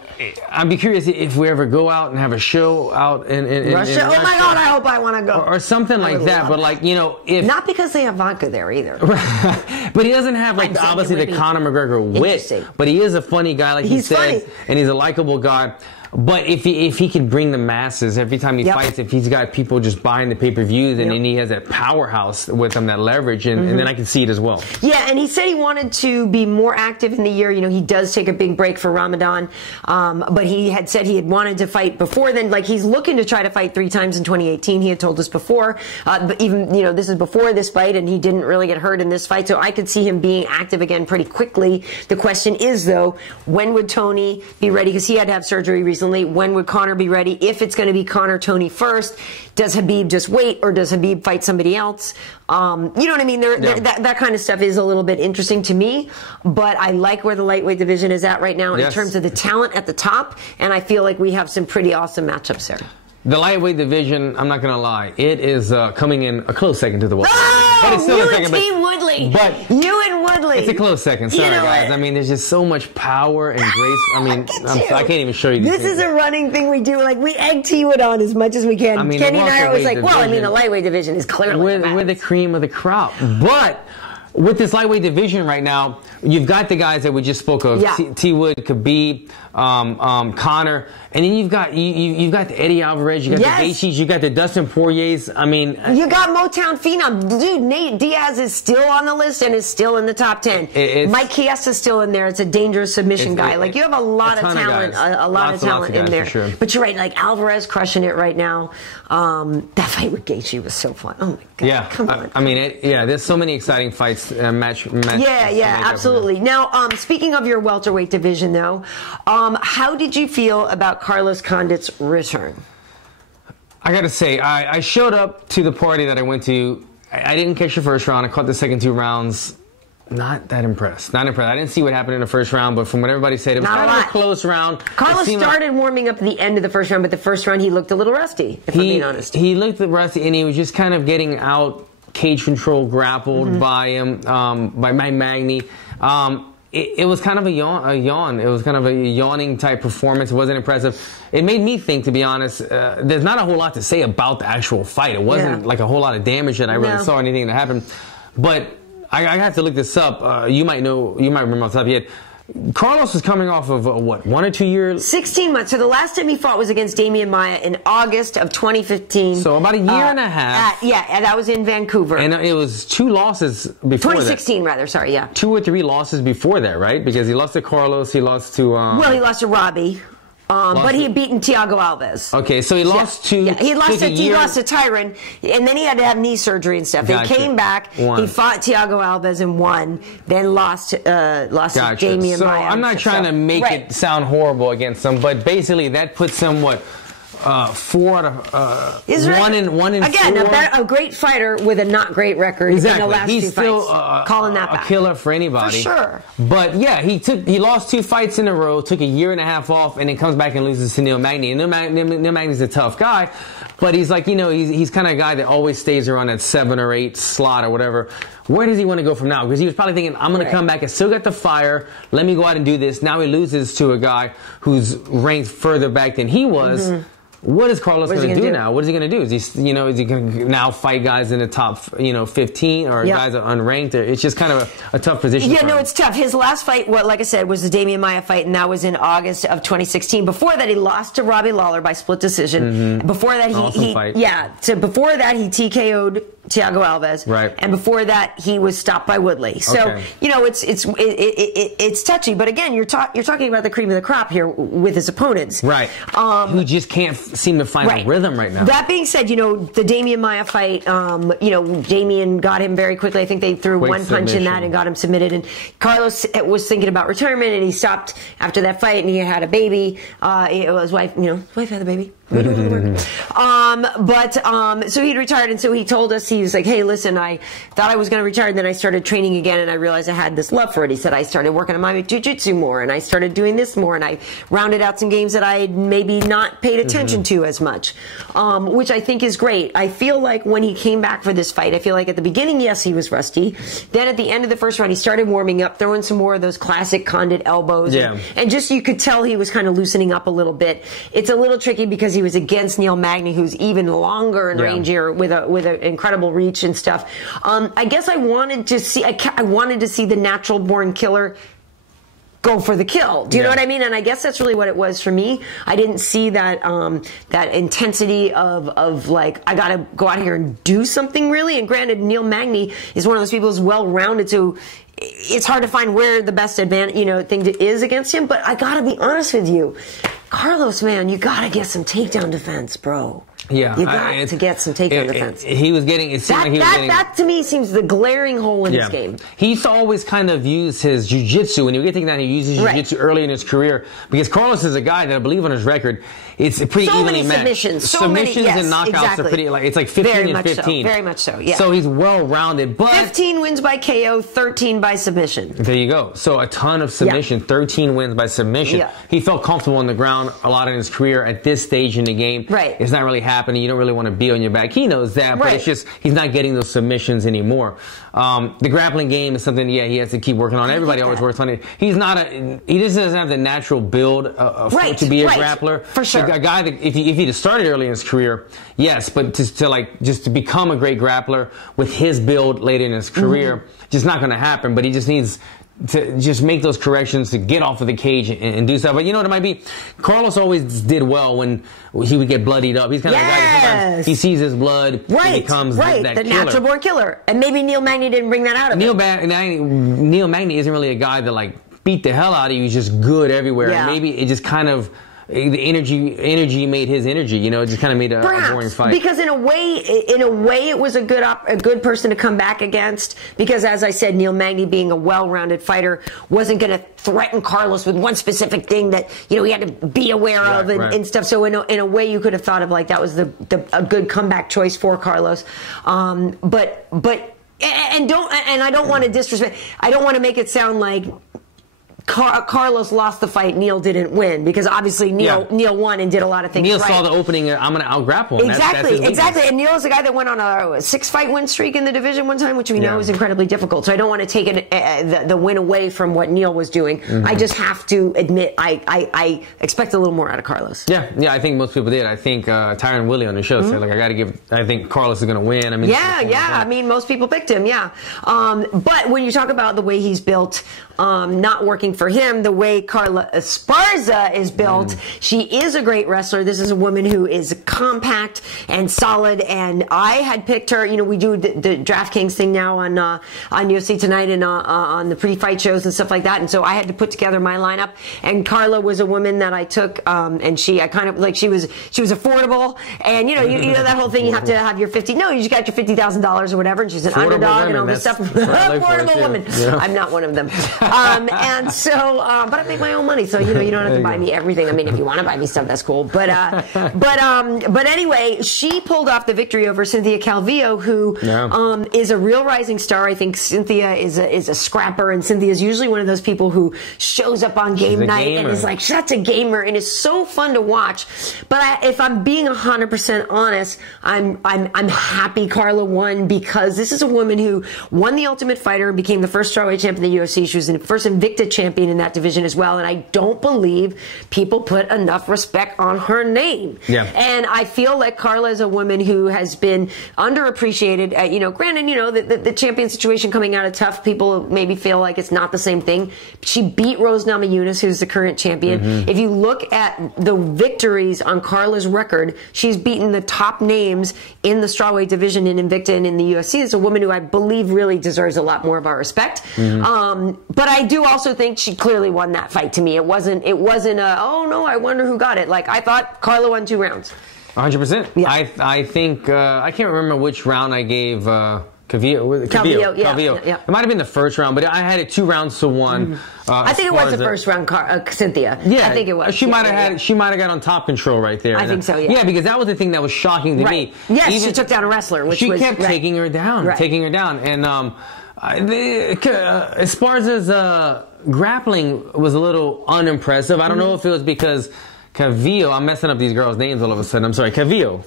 I'd be curious if we ever go out and have a show out in Russia. Oh my God, I hope I want to go or something like that. But like, you know, if not because they have vodka there either. But he doesn't have like obviously the Conor McGregor wit, but he is a funny guy, like he said, and he's a likable guy. But if he could bring the masses every time he fights, if he's got people just buying the pay-per-views, and then he has that powerhouse with him, that leverage, and then I can see it as well. Yeah, and he said he wanted to be more active in the year. You know, he does take a big break for Ramadan, but he had said he had wanted to fight before then. Like, he's looking to try to fight 3 times in 2018. He had told us before, but even, you know, this is before this fight, and he didn't really get hurt in this fight, so I could see him being active again pretty quickly. The question is, though, when would Tony be ready? Because he had to have surgery recently. When would Conor be ready? If it's going to be Conor Tony first, does Khabib just wait, or does Khabib fight somebody else? You know what I mean? That kind of stuff is a little bit interesting to me, but I like where the lightweight division is at right now in terms of the talent at the top, and I feel like we have some pretty awesome matchups there. The lightweight division, I'm not going to lie, it is coming in a close second to the welterweight. But it's still a second, Woodley. But you and Woodley. It's a close second. Sorry, guys. I mean, there's just so much power and grace. I mean, I can't even show you. This is a running thing we do. Like, we egg T-Wood on as much as we can. I mean, Kenny and I are always like, well, I mean, the lightweight division is clearly we're the cream of the crop. But with this lightweight division right now, you've got the guys that we just spoke of: T-Wood, Khabib, Conor, and then you've got the Eddie Alvarez, you got the Gaethjes, you got the Dustin Poiriers. I mean, you got Motown Phenom, dude. Nate Diaz is still on the list and is still in the top 10. Mike Chiesa is still in there. It's a dangerous submission guy. Like, you have a lot of talent, a lot of talent in there. Sure. But you're right, like Alvarez crushing it right now. That fight with Gaethje was so fun. Oh my God! Yeah, come on. I mean, there's so many exciting fights. Yeah, absolutely. Now, speaking of your welterweight division, though, how did you feel about Carlos Condit's return? I got to say, I showed up to the party that I went to. I didn't catch the first round. I caught the second 2 rounds. Not that impressed. Not impressed. I didn't see what happened in the first round, but from what everybody said, it was kind of a close round. Carlos started warming up at the end of the first round, but the first round he looked a little rusty, if I'm being honest. He looked rusty, and he was just kind of getting out cage control grappled by him, by Magny. It was kind of a yawn. It was kind of a yawning type performance. It wasn't impressive. It made me think, to be honest, there's not a whole lot to say about the actual fight. It wasn't like a whole lot of damage that I really saw anything that happened. But I have to look this up. You might know, you might remember off the top of your head. Carlos was coming off of, what, 1 or 2 years? 16 months. So the last time he fought was against Damian Maia in August of 2015. So about a year and a half. And that was in Vancouver. And it was 2 losses before 2016, rather, sorry, 2 or 3 losses before that, right? Because he lost to Carlos, he lost to... well, he lost to Robbie. But he had beaten Thiago Alves. Okay, so he lost to... Yeah, he lost to Tyron, and then he had to have knee surgery and stuff. He came back, he fought Thiago Alves and won, then lost to Damian Maia. So I'm not trying to make it sound horrible against him, but basically that puts him, what... 4 out of one in again, 4. A great fighter with a not great record in the last He's 2 still, fights. Calling that back. A killer for anybody. For sure. But yeah, he lost 2 fights in a row, took a year and a half off, and then comes back and loses to Neil Magny. And Neil Magny's a tough guy, but he's like, he's kind of a guy that always stays around that 7 or 8 slot or whatever. Where does he want to go from now? Because he was probably thinking, I'm going to come back. I still got the fire. Let me go out and do this. Now he loses to a guy who's ranked further back than he was. Mm-hmm. What is Carlos going to do now? What is he going to do? Is he going to now fight guys in the top, 15 or guys that are unranked? It's just kind of a tough position. Yeah, no, it's tough. His last fight, like I said, was the Damian Maia fight, and that was in August of 2016. Before that, he lost to Robbie Lawler by split decision. Mm-hmm. Before that, before that, he TKO'd Thiago Alves. Right. And before that, he was stopped by Woodley. So, it's touchy. But again, you're talking about the cream of the crop here with his opponents. Right. Who just can't seem to find a rhythm right now. That being said, the Damian Maia fight, Damian got him very quickly. I think they threw one punch in that and got him submitted. And Carlos was thinking about retirement, and he stopped after that fight, and he had a baby. His wife, wife had the baby. So he'd retired, and so he told us, he was like, hey, listen, I thought I was going to retire, and then I started training again, and I realized I had this love for it. He said, I started working on my jiu-jitsu more, and I started doing this more, and I rounded out some games that I had maybe not paid attention to as much, which I think is great. I feel like when he came back for this fight, I feel like at the beginning, yes, he was rusty. Then at the end of the first round, he started warming up, throwing some more of those classic Condit elbows, and just you could tell he was kind of loosening up a little bit. It's a little tricky because he was against Neil Magny, who's even longer and rangier with an incredible reach and stuff. I guess I wanted to see the natural born killer go for the kill. Do you know what I mean? And I guess that's really what it was for me. I didn't see that that intensity of like, I got to go out here and do something really. And granted, Neil Magny is one of those people who's well-rounded, so it's hard to find where the best advantage, thing is against him. But I got to be honest with you, Carlos, man, you got to get some takedown defense, bro. Yeah, you got to get some takedown defense. He was getting. That to me seems the glaring hole in his game. He used to always kind of use his jiu-jitsu. When you get taken down, he uses jiu-jitsu early in his career, because Carlos is a guy that I believe on his record, it's pretty evenly matched. Submissions and knockouts are pretty. It's like 15 and 15. Very much so. Yeah. So he's well-rounded, but 15 wins by KO, 13 by submission. There you go. So a ton of submission, 13 wins by submission. Yeah. He felt comfortable on the ground a lot in his career. At this stage in the game, it's not really happening. You don't really want to be on your back. He knows that, but it's just he's not getting those submissions anymore. The grappling game is something, he has to keep working on. Everybody always works on it. He just doesn't have the natural build to be a grappler. For sure. A guy that if he'd have started early in his career, yes, but to become a great grappler with his build later in his career, just not going to happen. But he just needs to just make those corrections to get off of the cage and do stuff. But you know what it might be? Carlos always did well when he would get bloodied up. He's kind of a guy that sometimes he sees his blood and becomes that the natural born killer. And maybe Neil Magny didn't bring that out of him. Neil Magny isn't really a guy that like beat the hell out of you. He's just good everywhere. Yeah. And maybe it just kind of the energy made his energy. It just kind of made a boring fight. Because in a way, it was a good person to come back against. Because as I said, Neil Magny, being a well-rounded fighter, wasn't going to threaten Carlos with one specific thing that he had to be aware of and stuff. So in a way, you could have thought of like that was a good comeback choice for Carlos. But I don't want to disrespect. I don't want to make it sound like Carlos lost the fight, Neil didn't win, because obviously Neil won and did a lot of things Neil saw the opening, I'm going to out-grapple him. Exactly. And Neil is a guy that went on a 6-fight win streak in the division one time, which we know is incredibly difficult. So I don't want to take the win away from what Neil was doing. I just have to admit, I expect a little more out of Carlos. Yeah, I think most people did. I think Tyron Willie on the show said, like, I think Carlos is going to win. I mean, most people picked him, but when you talk about the way he's built, not working for him, the way Carla Esparza is built, she is a great wrestler. This is a woman who is compact and solid, and I had picked her. We do the DraftKings thing now on UFC Tonight and on the pre-fight shows and stuff like that, and so I had to put together my lineup, and Carla was a woman that I took, and she was affordable, and you know that whole thing, you have to have your you just got your $50,000 or whatever, and she's an underdog and all this stuff. Affordable woman. Yeah. I'm not one of them. And So, but I make my own money, so you don't have to buy me everything. I mean, if you want to buy me stuff, that's cool. But anyway, she pulled off the victory over Cynthia Calvillo, who is a real rising star. I think Cynthia is a scrapper, and Cynthia is usually one of those people who shows up on game night and is like such a gamer, and is so fun to watch. But if I'm being 100% honest, I'm happy Carla won, because this is a woman who won the Ultimate Fighter and became the first strawweight champion in the UFC. She was the first Invicta champion in that division as well, and I don't believe people put enough respect on her name. Yeah. And I feel like Carla is a woman who has been underappreciated. Granted, the champion situation coming out of tough, people maybe feel like it's not the same thing. She beat Rose Namajunas, who's the current champion. If you look at the victories on Carla's record, she's beaten the top names in the strawweight division in Invicta and in the UFC. It's a woman who I believe really deserves a lot more of our respect. But I do also think she clearly won that fight. To me, it wasn't a, oh no, I wonder who got it. Like, I thought Carla won 2 rounds. 100%. Yeah. I think I can't remember which round I gave Calvillo. Yeah. It might have been the first round, but I had it 2 rounds to 1. I think it was the first round, Cynthia. Yeah, I think it was. She might have got on top control right there. I think so. Yeah. Yeah, because that was the thing that was shocking to me. Yes, she took down a wrestler, which she kept taking her down, and Esparza's grappling was a little unimpressive. I don't know if it was because Calvillo, I'm messing up these girls' names all of a sudden. I'm sorry, Calvillo.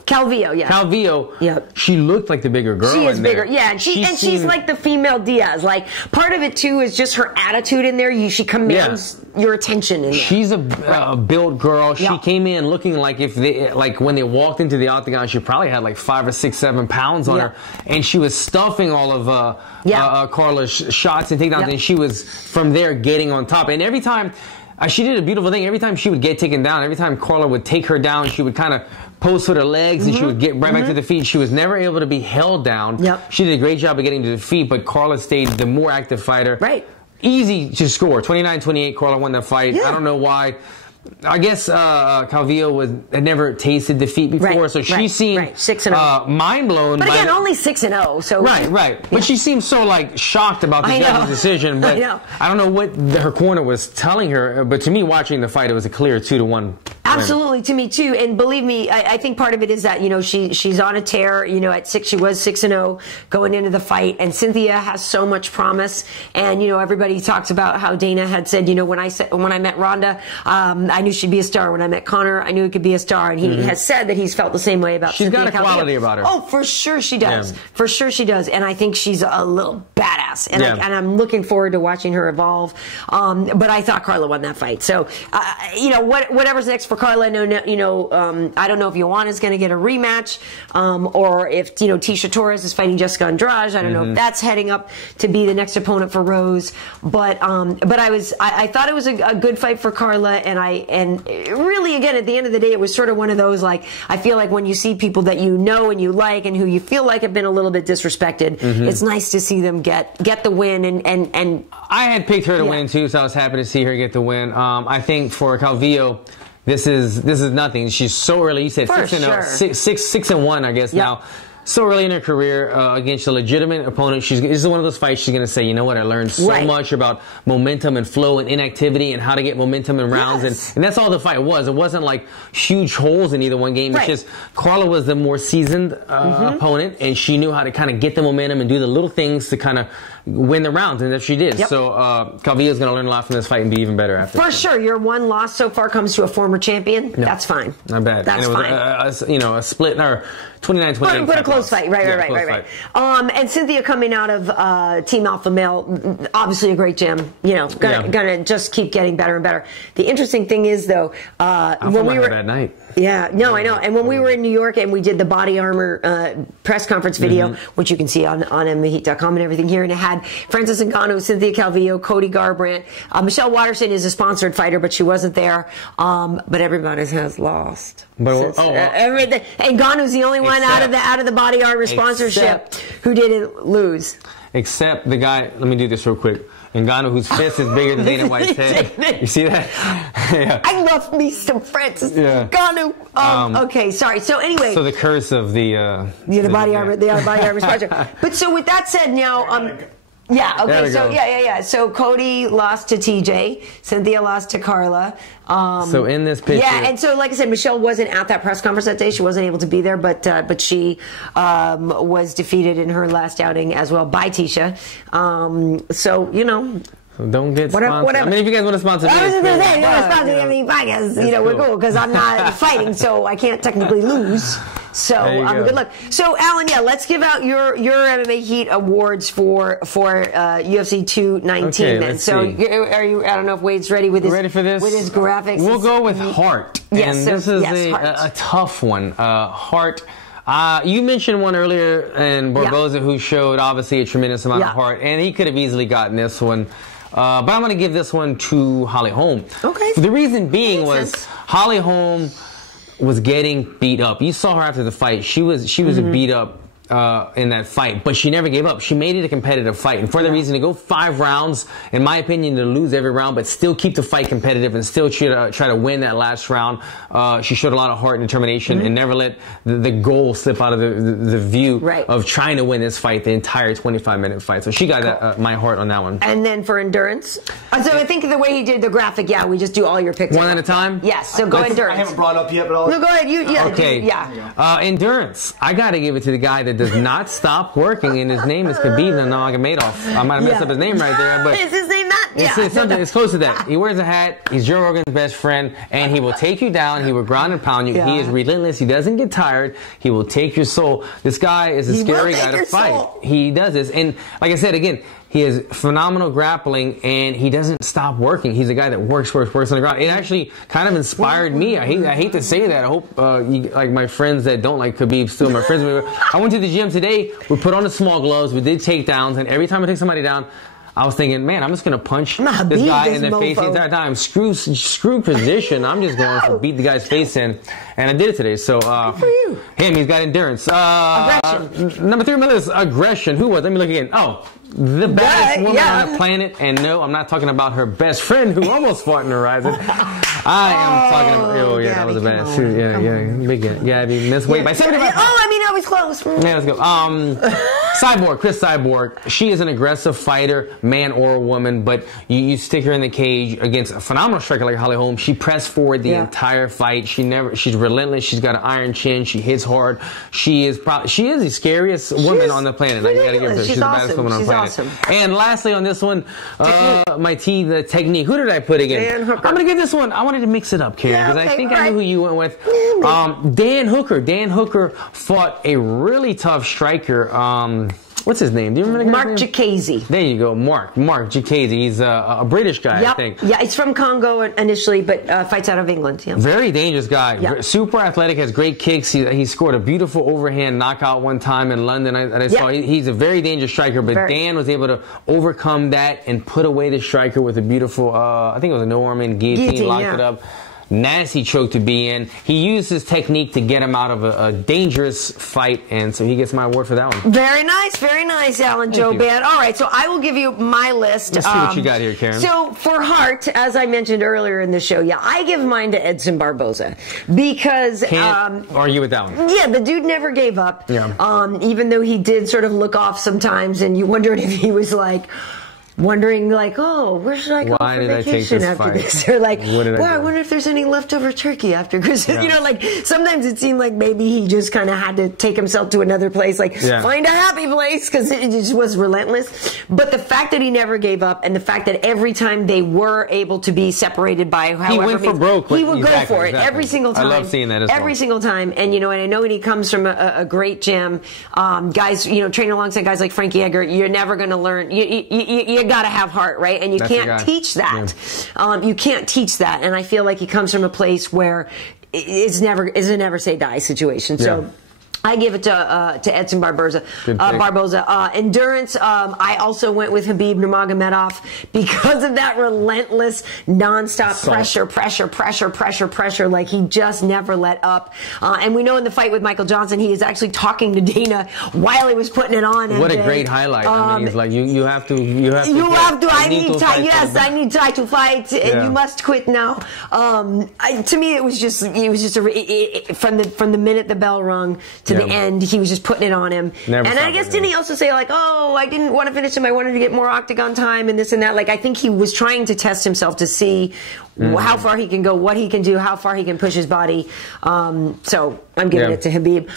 Yeah. Calvillo. Yep. She looked like the bigger girl. She is bigger. Yeah, and she's like the female Diaz. Like, part of it too is just her attitude in there. She commands your attention in there. She's a built girl. She came in looking like when they walked into the octagon, she probably had like 5 or 6, 7 pounds on her, and she was stuffing all of Carla's shots and takedowns, and she was from there getting on top. And every time. She did a beautiful thing. Every time she would get taken down, every time Carla would take her down, she would kind of post with her legs and she would get right back to the feet. She was never able to be held down. Yep. She did a great job of getting to the feet, but Carla stayed the more active fighter. Right. Easy to score. 29-28, Carla won that fight. I don't know why. I guess Calvillo had never tasted defeat before, so she seemed 6-0, mind blown. But again, only 6-0. So right. But she seemed so shocked about the judge's decision. But I don't know what her corner was telling her. But to me, watching the fight, it was a clear 2-1. Absolutely, to me too. And believe me, I think part of it is that she's on a tear. At 6, she was 6-0 going into the fight, and Cynthia has so much promise. And everybody talks about how Dana had said, when I met Ronda, I knew she'd be a star. When I met Conor, I knew it could be a star. And he has said that he's felt the same way about Cynthia. She's got a quality about her. Oh, for sure she does. Yeah. For sure she does. And I think she's a little badass. And, I'm looking forward to watching her evolve. But I thought Carla won that fight. So, whatever's next for Carla, I don't know if Joanna's going to get a rematch, or if Tisha Torres is fighting Jessica Andrade. I don't know if that's heading up to be the next opponent for Rose. But I thought it was a good fight for Carla, and really, again, at the end of the day, it was sort of one of those, I feel like when you see people that you know and you like and who you feel like have been a little bit disrespected, it's nice to see them get the win. And I had picked her to win too, so I was happy to see her get the win. I think for Calvillo, this is nothing. She's so early. You said 6-1, I guess now. So early in her career against a legitimate opponent, this is one of those fights she's going to say, you know what, I learned so much about momentum and flow and inactivity and how to get momentum in rounds. And that's all the fight was. It wasn't like huge holes in either one game. It's just Carla was the more seasoned opponent, and she knew how to kind of get the momentum and do the little things to kind of win the rounds, and that she did. So Calvillo's going to learn a lot from this fight and be even better after. For sure. Your one loss so far comes to a former champion. That's fine. Not bad. That's fine. A split, or 29-28. But a close fight. Right. And Cynthia coming out of Team Alpha Male, obviously a great gym. Gonna just keep getting better and better. The interesting thing is, though, when we were that night. Yeah, no, I know. And when we were in New York and we did the BodyArmor press conference video, which you can see on MMAHeat.com and everything here, and it had Francis Ngannou, Cynthia Calvillo, Cody Garbrandt. Michelle Watterson is a sponsored fighter, but she wasn't there. But everybody has lost. Everything. Ngannou's the only one out of the BodyArmor sponsorship who didn't lose. Except the guy, let me do this real quick. Ngannou, whose fist is bigger than Dana White's head. You see that? I love me some Francis Ngannou. Okay, sorry. So anyway. So the curse of the BodyArmor sponsor. But so with that said, now Yeah, okay, so yeah. So Cody lost to TJ, Cynthia lost to Carla. So in this picture, yeah, and so like I said, Michelle wasn't at that press conference that day. She wasn't able to be there, but she was defeated in her last outing as well by Tisha. So you know. So don't get sponsored. Whatever. I mean, if you guys want to sponsor me, I was just going to say, if you want to sponsor me, podcast, you know, we're cool, because I'm not fighting, so I can't technically lose. So, good luck. So, Alan, yeah, let's give out your MMA Heat awards for UFC 219. Okay, then. So, are you? I don't know if Wade's ready with his. Ready for this? With his graphics. We'll go with Heart. Yes, and this is a tough one. Heart. You mentioned one earlier, and Barboza, who showed obviously a tremendous amount of heart, and he could have easily gotten this one. But I'm going to give this one to Holly Holm. Okay. The reason being was Holly Holm was getting beat up. You saw her after the fight. She was beat up in that fight, but she never gave up. She made it a competitive fight, and for the reason to go 5 rounds, in my opinion, to lose every round, but still keep the fight competitive and still try to win that last round. She showed a lot of heart and determination and never let the goal slip out of the view of trying to win this fight, the entire 25-minute fight. So she got my heart on that one. And then for endurance, so I think the way he did the graphic, we just do all your picks one at a time. Yes. So go endurance. I haven't brought up yet, but no, go ahead. Okay. Endurance. I got to give it to the guy that does not stop working, and his name is Khabib Nurmagomedov. I might have messed up his name right there, but is his name that? It's something. It's close to that. He wears a hat. He's Joe Rogan's best friend, and he will take you down. He will ground and pound you. He is relentless. He doesn't get tired. He will take your soul. This guy is a scary guy to fight. He does this, and like I said again, he has phenomenal grappling, and he doesn't stop working. He's a guy that works on the ground. It actually kind of inspired me. I hate to say that. I hope like my friends that don't like Khabib still my friends. I went to the gym today. We put on the small gloves. We did takedowns, and every time I take somebody down, I was thinking, man, I'm just going to punch this guy in the face the entire time. Screw position. I'm just going to beat the guy's face in. And I did it today. So, him, he's got endurance. Aggression. Number 3 on my list, aggression. Who was? Let me look again. Oh, the baddest woman on the planet. And no, I'm not talking about her best friend who almost fought in Horizon. I am talking about, that was a bad. Gabby missed weight by 75. I was close. Yeah, let's go. Cyborg, Cris Cyborg. She is an aggressive fighter, man or woman, but you stick her in the cage against a phenomenal striker like Holly Holm. She pressed forward the entire fight. She's relentless. She's got an iron chin. She hits hard. She is the scariest woman on the planet. I gotta give her. She's the baddest woman on the planet. Awesome. And lastly on this one, the technique. Who did I put again? Dan Hooker. I'm gonna give this one. I wanted to mix it up, Karyn, because I think I knew who you went with. Dan Hooker. Dan Hooker fought a really tough striker. What's his name? Do you remember the guy's name? Mark Jacasey. There you go, Mark Jacasey. He's a British guy, I think. Yeah, he's from Congo initially, but fights out of England. Yeah. Very dangerous guy. Super athletic, has great kicks. He scored a beautiful overhand knockout one time in London. I saw. He's a very dangerous striker, but Dan was able to overcome that and put away the striker with a beautiful, I think it was a no-arm guillotine, locked it up. Nasty choke to be in. He used his technique to get him out of a dangerous fight, and so he gets my award for that one. Very nice, Alan Jouban. All right, so I will give you my list. Let's see what you got here, Karyn. So for heart, as I mentioned earlier in the show, I give mine to Edson Barboza because can't argue with that one. Yeah, the dude never gave up. Yeah. Even though he did sort of look off sometimes, and you wondered if he was wondering where should I go for vacation after this? Or I wonder if there's any leftover turkey after Christmas. Sometimes it seemed like maybe he just kind of had to take himself to another place, find a happy place, because it just was relentless. But the fact that he never gave up, and the fact that every time they were able to be separated by however he went for broke, he would go for it every single time. I love seeing that as well. Every single time. And and I know when he comes from a great gym, guys, training alongside guys like Frankie Edgar, you're never going to learn. You got to have heart, right? And you can't teach that. You can't teach that. And I feel like he comes from a place where it's a never say die situation. So I give it to Edson Barboza. Endurance, I also went with Khabib Nurmagomedov because of that relentless, nonstop pressure. Like, he just never let up. And we know in the fight with Michael Johnson, he is actually talking to Dana while he was putting it on. What a great highlight. I mean, he's like, you have to. I need time to fight, and you must quit now. To me, it was just from the minute the bell rung to to the end. He was just putting it on him. And I guess didn't he also say like, oh, I didn't want to finish him. I wanted to get more octagon time and this and that. Like I think he was trying to test himself to see how far he can go, what he can do, how far he can push his body. So I'm giving it to Khabib.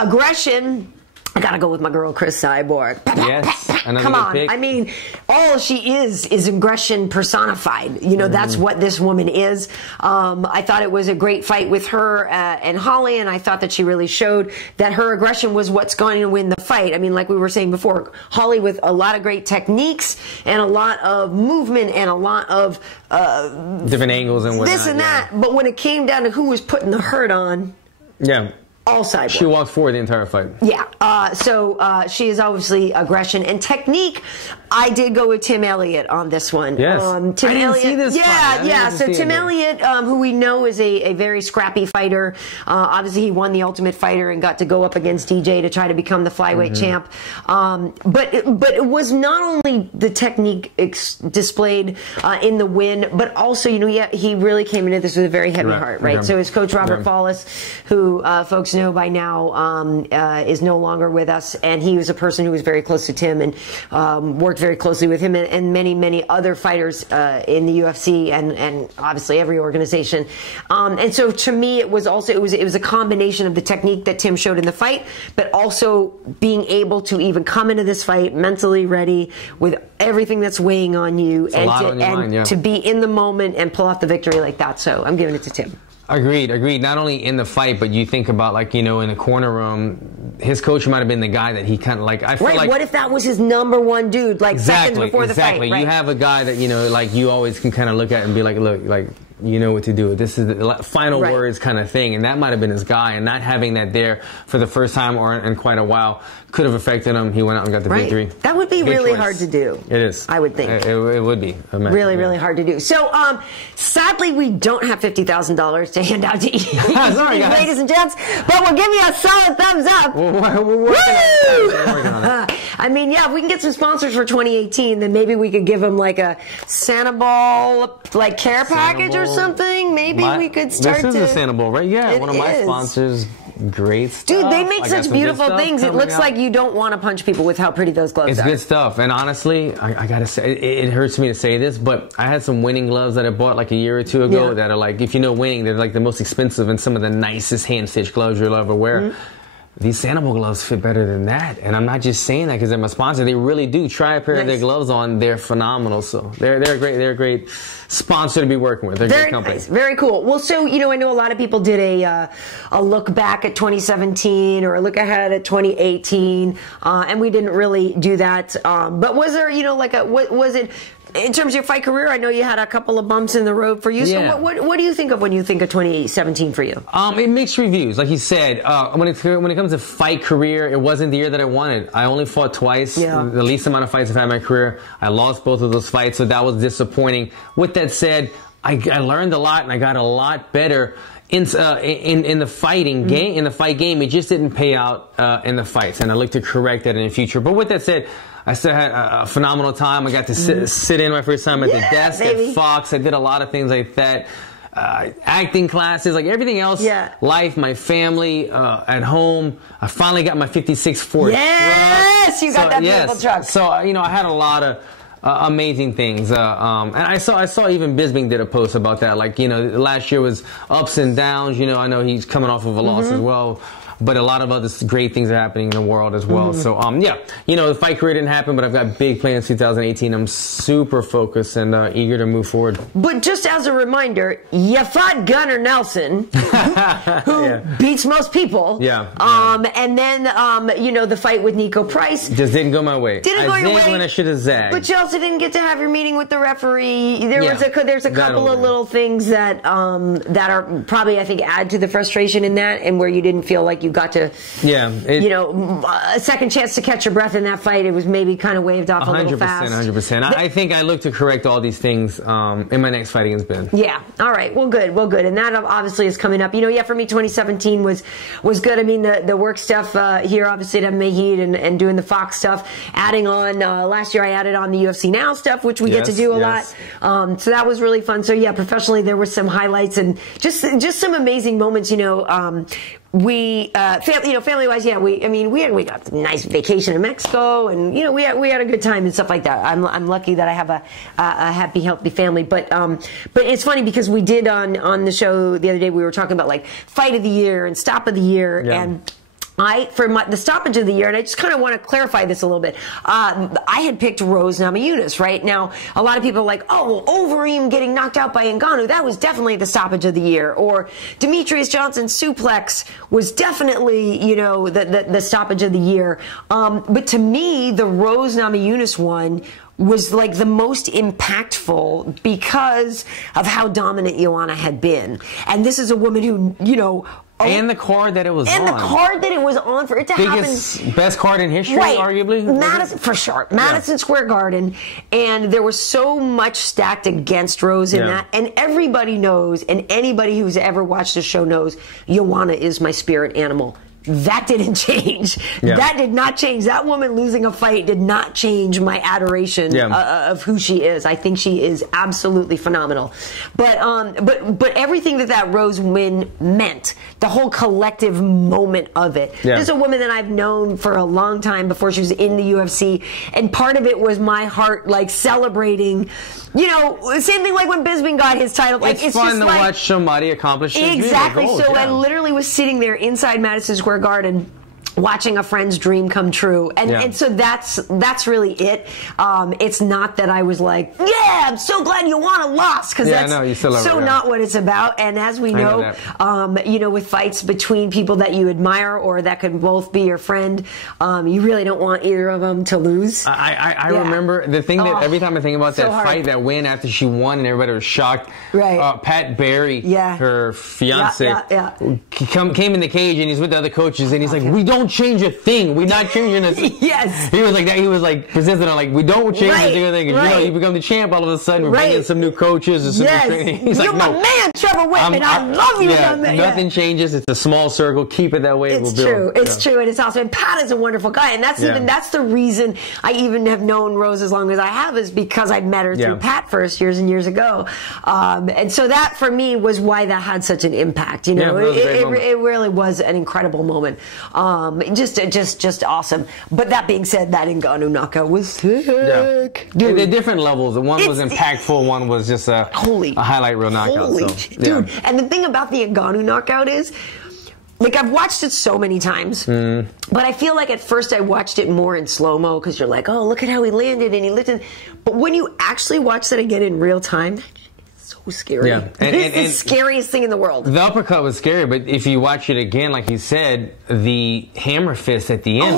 Aggression. I gotta go with my girl, Cris Cyborg. Yes, come on. Pick. I mean, all she is aggression personified. You know, that's what this woman is. I thought it was a great fight with her and Holly, and I thought that she really showed that her aggression was what's going to win the fight. I mean, like we were saying before, Holly with a lot of great techniques and a lot of movement and a lot of different angles and whatnot. This and that. But when it came down to who was putting the hurt on, all Cyborg. She walked forward the entire fight. Yeah. So she is obviously aggression and technique. I did go with Tim Elliott on this one. Yes. Tim Elliott. See this yeah. So Tim Elliott, who we know is a very scrappy fighter. Obviously, he won the Ultimate Fighter and got to go up against DJ to try to become the flyweight champ. But it was not only the technique displayed in the win, but also, you know, he really came into this with a very heavy heart, right? So his coach Robert Fallis, who folks know by now, is no longer with us, and he was a person who was very close to Tim and worked very closely with him and many other fighters in the UFC and obviously every organization. And so to me, it was a combination of the technique that Tim showed in the fight, but also being able to even come into this fight mentally ready with everything that's weighing on you and to be in the moment and pull off the victory like that. So I'm giving it to Tim. Agreed. Not only in the fight, but you think about, like, you know, in the corner room, his coach might have been the guy that he kind of like. I feel like, what if that was his #1 dude, like seconds before the fight? Exactly. You have a guy that, you know, like you always can kind of look at and be like, look, like, you know what to do. This is the final words kind of thing, and that might have been his guy. And not having that there for the first time or in quite a while could have affected him. He went out and got the victory. That would be really hard to do. It is. I would think it would be really hard to do. So sadly, we don't have $50,000 to hand out to each ladies and gents, but we'll give you a solid thumbs up. We're working on it. I mean, yeah, if we can get some sponsors for 2018, then maybe we could give them like a Sanibol like care package or something. Maybe we could start This is a Sanibol, right? Yeah, one of my sponsors. Great stuff. Dude, they make such beautiful things. It looks like you don't want to punch people with how pretty those gloves are. It's good stuff. And honestly, I gotta say, it hurts me to say this, but I had some winning gloves that I bought like a year or two ago that are like, if you know winning, they're like the most expensive and some of the nicest hand-stitched gloves you'll ever wear. These Sanibol gloves fit better than that. And I'm not just saying that because they're my sponsor. They really do. Try a pair of their gloves on. They're phenomenal. So they're a great sponsor to be working with. They're a great company. Nice. Very cool. Well, so, you know, I know a lot of people did a look back at 2017 or a look ahead at 2018. And we didn't really do that. But was there, you know, like what was it? In terms of your fight career, I know you had a couple of bumps in the road for you. Yeah. So what do you think of when you think of 2017 for you? It mixed reviews. Like you said, when it comes to fight career, it wasn't the year that I wanted. I only fought twice, the least amount of fights I've had in my career. I lost both of those fights, so that was disappointing. With that said, I learned a lot and I got a lot better in the fighting game. In the fight game, it just didn't pay out in the fights, and I look to correct that in the future. But with that said, I still had a phenomenal time. I got to sit in my first time at the desk at Fox. I did a lot of things like that. Acting classes, like everything else. Life, my family, at home. I finally got my 56 Ford truck. Yes, you got that beautiful truck. So, you know, I had a lot of amazing things. And I saw even Bisping did a post about that. Like, you know, last year was ups and downs. You know, I know he's coming off of a loss as well. But a lot of other great things are happening in the world as well. So, yeah, you know, the fight career didn't happen, but I've got big plans 2018. I'm super focused and eager to move forward. But just as a reminder, you fought Gunnar Nelson, who beats most people. And then, you know, the fight with Nico Price. Just didn't go my way. Didn't go your way. When I should have zagged. But you also didn't get to have your meeting with the referee. There's a couple of little things that that are probably, I think, add to the frustration in that, and where you didn't feel like you got to, you know, a second chance to catch your breath in that fight. It was maybe kind of waved off a little fast. 100%. I think I look to correct all these things in my next fight against Ben. Yeah. All right. Well, good. Well, good. And that obviously is coming up. You know, yeah, for me, 2017 was good. I mean, the work stuff here, obviously, at MMA Heat and doing the Fox stuff. Adding on, last year I added on the UFC Now stuff, which we get to do a lot. So that was really fun. So, yeah, professionally, there were some highlights and just some amazing moments, you know. we, family-wise, yeah, we got a nice vacation in Mexico, and we had a good time and stuff like that. I'm lucky that I have a happy, healthy family. But it's funny because we did on the show the other day, we were talking about like fight of the year and stop of the year, and for the stoppage of the year, and I just kind of want to clarify this a little bit. I had picked Rose Namajunas, right? Now, a lot of people are like, oh, well, Overeem getting knocked out by Ngannou, that was definitely the stoppage of the year. Or Demetrius Johnson's suplex was definitely, the stoppage of the year. But to me, the Rose Namajunas one was like the most impactful because of how dominant Joanna had been. And this is a woman who, and the card that it was on. And the card that it was on for it to happen. Best card in history, right. arguably? Madison, for sure. Madison Square Garden. And there was so much stacked against Rose in that. And everybody knows, and anybody who's ever watched the show knows, Joanna is my spirit animal. That didn't change. Yeah. That did not change. That woman losing a fight did not change my adoration of who she is. I think she is absolutely phenomenal. But everything that Rose win meant, the whole collective moment of it. Yeah. This is a woman that I've known for a long time before she was in the UFC, and part of it was my heart like celebrating. Same thing like when Bisping got his title. Like, it's fun to watch somebody accomplish exactly. Goals, so I literally was sitting there inside Madison Square Garden watching a friend's dream come true, and so that's really it. It's not that I was like, yeah, I'm so glad Joanna lost, because that's so not what it's about. And as we know, with fights between people that you admire or that could both be your friend, you really don't want either of them to lose. I remember the thing that every time I think about that fight, that win after she won and everybody was shocked. Right. Pat Barry, her fiance, came in the cage and he's with the other coaches and he's like, we don't change a thing. We're not changing a thing. Yes. He was like that. He was like persistent on like, we don't change a single thing. You become the champ all of a sudden. We're bringing some new coaches or some new training. He's You're like, my man, Trevor Whitman. I love you. Nothing changes. It's a small circle. Keep it that way. It's true. It's true. And it's awesome. And Pat is a wonderful guy. And that's the reason I even have known Rose as long as I have, is because I met her through Pat first years and years ago. And so that for me was why that had such an impact. It really was an incredible moment. Just awesome. But that being said, that Ngannou knockout was sick. Dude. They're different levels. One was impactful, one was just a highlight reel knockout. Dude. And the thing about the Ngannou knockout is, like, I've watched it so many times, but I feel like at first I watched it more in slow-mo because you're like, oh, look at how he landed and he lifted. But when you actually watch that again in real time, so scary. Yeah. It's the scariest thing in the world. The uppercut was scary, but if you watch it again, like you said, the hammer fist at the end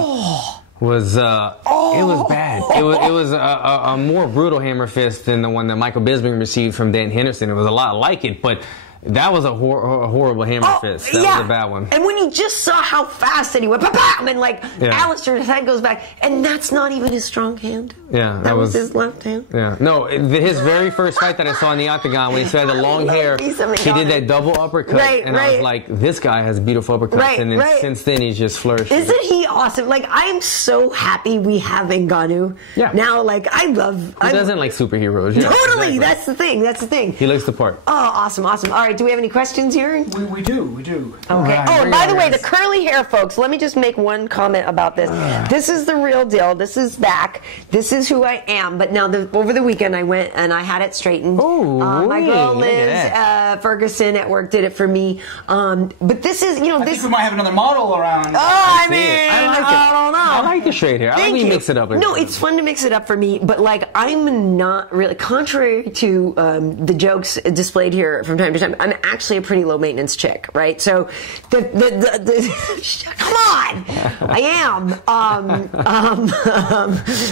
was it was bad. It was a more brutal hammer fist than the one that Michael Bisping received from Dan Henderson. It was a lot like it, but that was a horrible hammer fist. That was a bad one. And when you just saw how fast that he went, bam, and like Alistair's head goes back, and that's not even his strong hand. Yeah, that was his left hand. Yeah, no, his very first fight that I saw in the octagon, when he had the long hair, he did that double uppercut, and I was like, this guy has beautiful uppercuts, and then since then he's just flourished. Isn't he awesome? Like, I'm so happy we have Ngannou. Yeah. Now, like, he doesn't like superheroes. Yeah, totally. Exactly. That's the thing. That's the thing. He looks the part. Oh, awesome. All right. Do we have any questions here? We do. Okay. Oh, by the way, the curly hair, folks, let me just make one comment about this. This is the real deal. This is back. This is who I am. But now, over the weekend, I went and I had it straightened. My girl Liz Ferguson at work did it for me. But this is, I think we might have another model around. I don't know. I like the straight hair. I like when you mix it up. No, it's fun to mix it up for me. But, like, I'm not really, contrary to the jokes displayed here from time to time, I'm actually a pretty low maintenance chick, right? So come on, I am.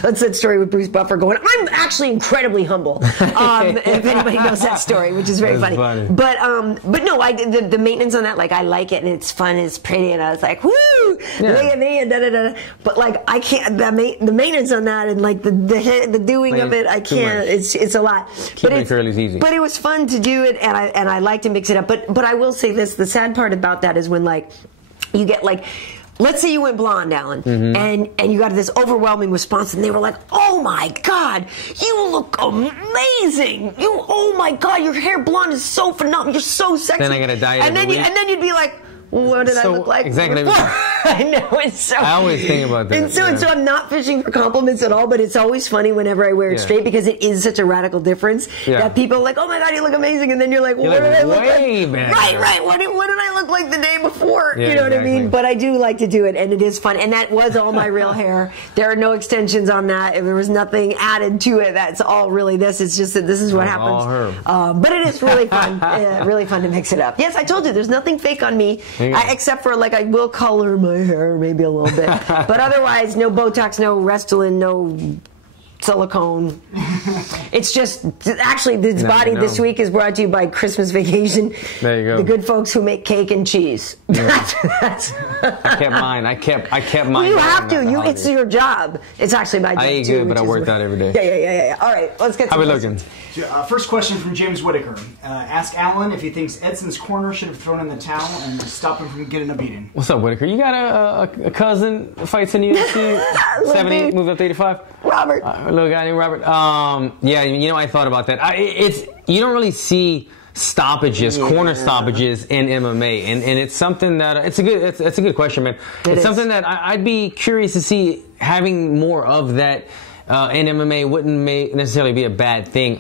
That's that story with Bruce Buffer going, I'm actually incredibly humble. If anybody knows that story, which is very funny. But no, the maintenance on that, like, I like it and it's fun, it's pretty, and I was like, woo, look at me and da da da. But like, I can't, the maintenance on that and like the doing of it, I can't. It's a lot. Keeping it curly is easy. But it was fun to do it, and I like to mix it up. But I will say this: the sad part about that is when, like, you get, like, let's say you went blonde, Alan, and you got this overwhelming response, and they were like, "Oh my God, you look amazing! Oh my God, your hair blonde is so phenomenal. You're so sexy." Then I gotta dye it. And then you'd be like, what did I look like exactly before? I know, it's so... I always think about that. And so I'm not fishing for compliments at all, but it's always funny whenever I wear it straight because it is such a radical difference that people are like, oh my God, you look amazing. And then you're like, well, what did I look like? Right. What did I look like the day before? Yeah, you know what I mean? But I do like to do it, and it is fun. And that was all my real hair. There are no extensions on that. There was nothing added to it. That's all really this. It's just that this is what happens. But it is really fun. Really fun to mix it up. Yes, I told you, there's nothing fake on me, except for like I will color my hair maybe a little bit. But otherwise, no Botox, no Restylane, no silicone. It's just, actually, this body this week is brought to you by Christmas Vacation. There you go. The good folks who make cake and cheese. I kept mine. I kept mine. Well, you have to. It's your job. It's actually my job too. I eat good, but I work out every day. Yeah. All right, let's get to How we looking? First question from James Whitaker. Ask Alan if he thinks Edson's corner should have thrown in the towel and stop him from getting a beating. What's up, Whitaker? You got a cousin fights in the UFC? 70, moved up to 85? Robert. Little guy named Robert. Yeah, you know, I thought about that. You don't really see stoppages, corner stoppages in MMA, and it's something that it's a good question, man. It's something that I'd be curious to see having more of that in MMA wouldn't necessarily be a bad thing.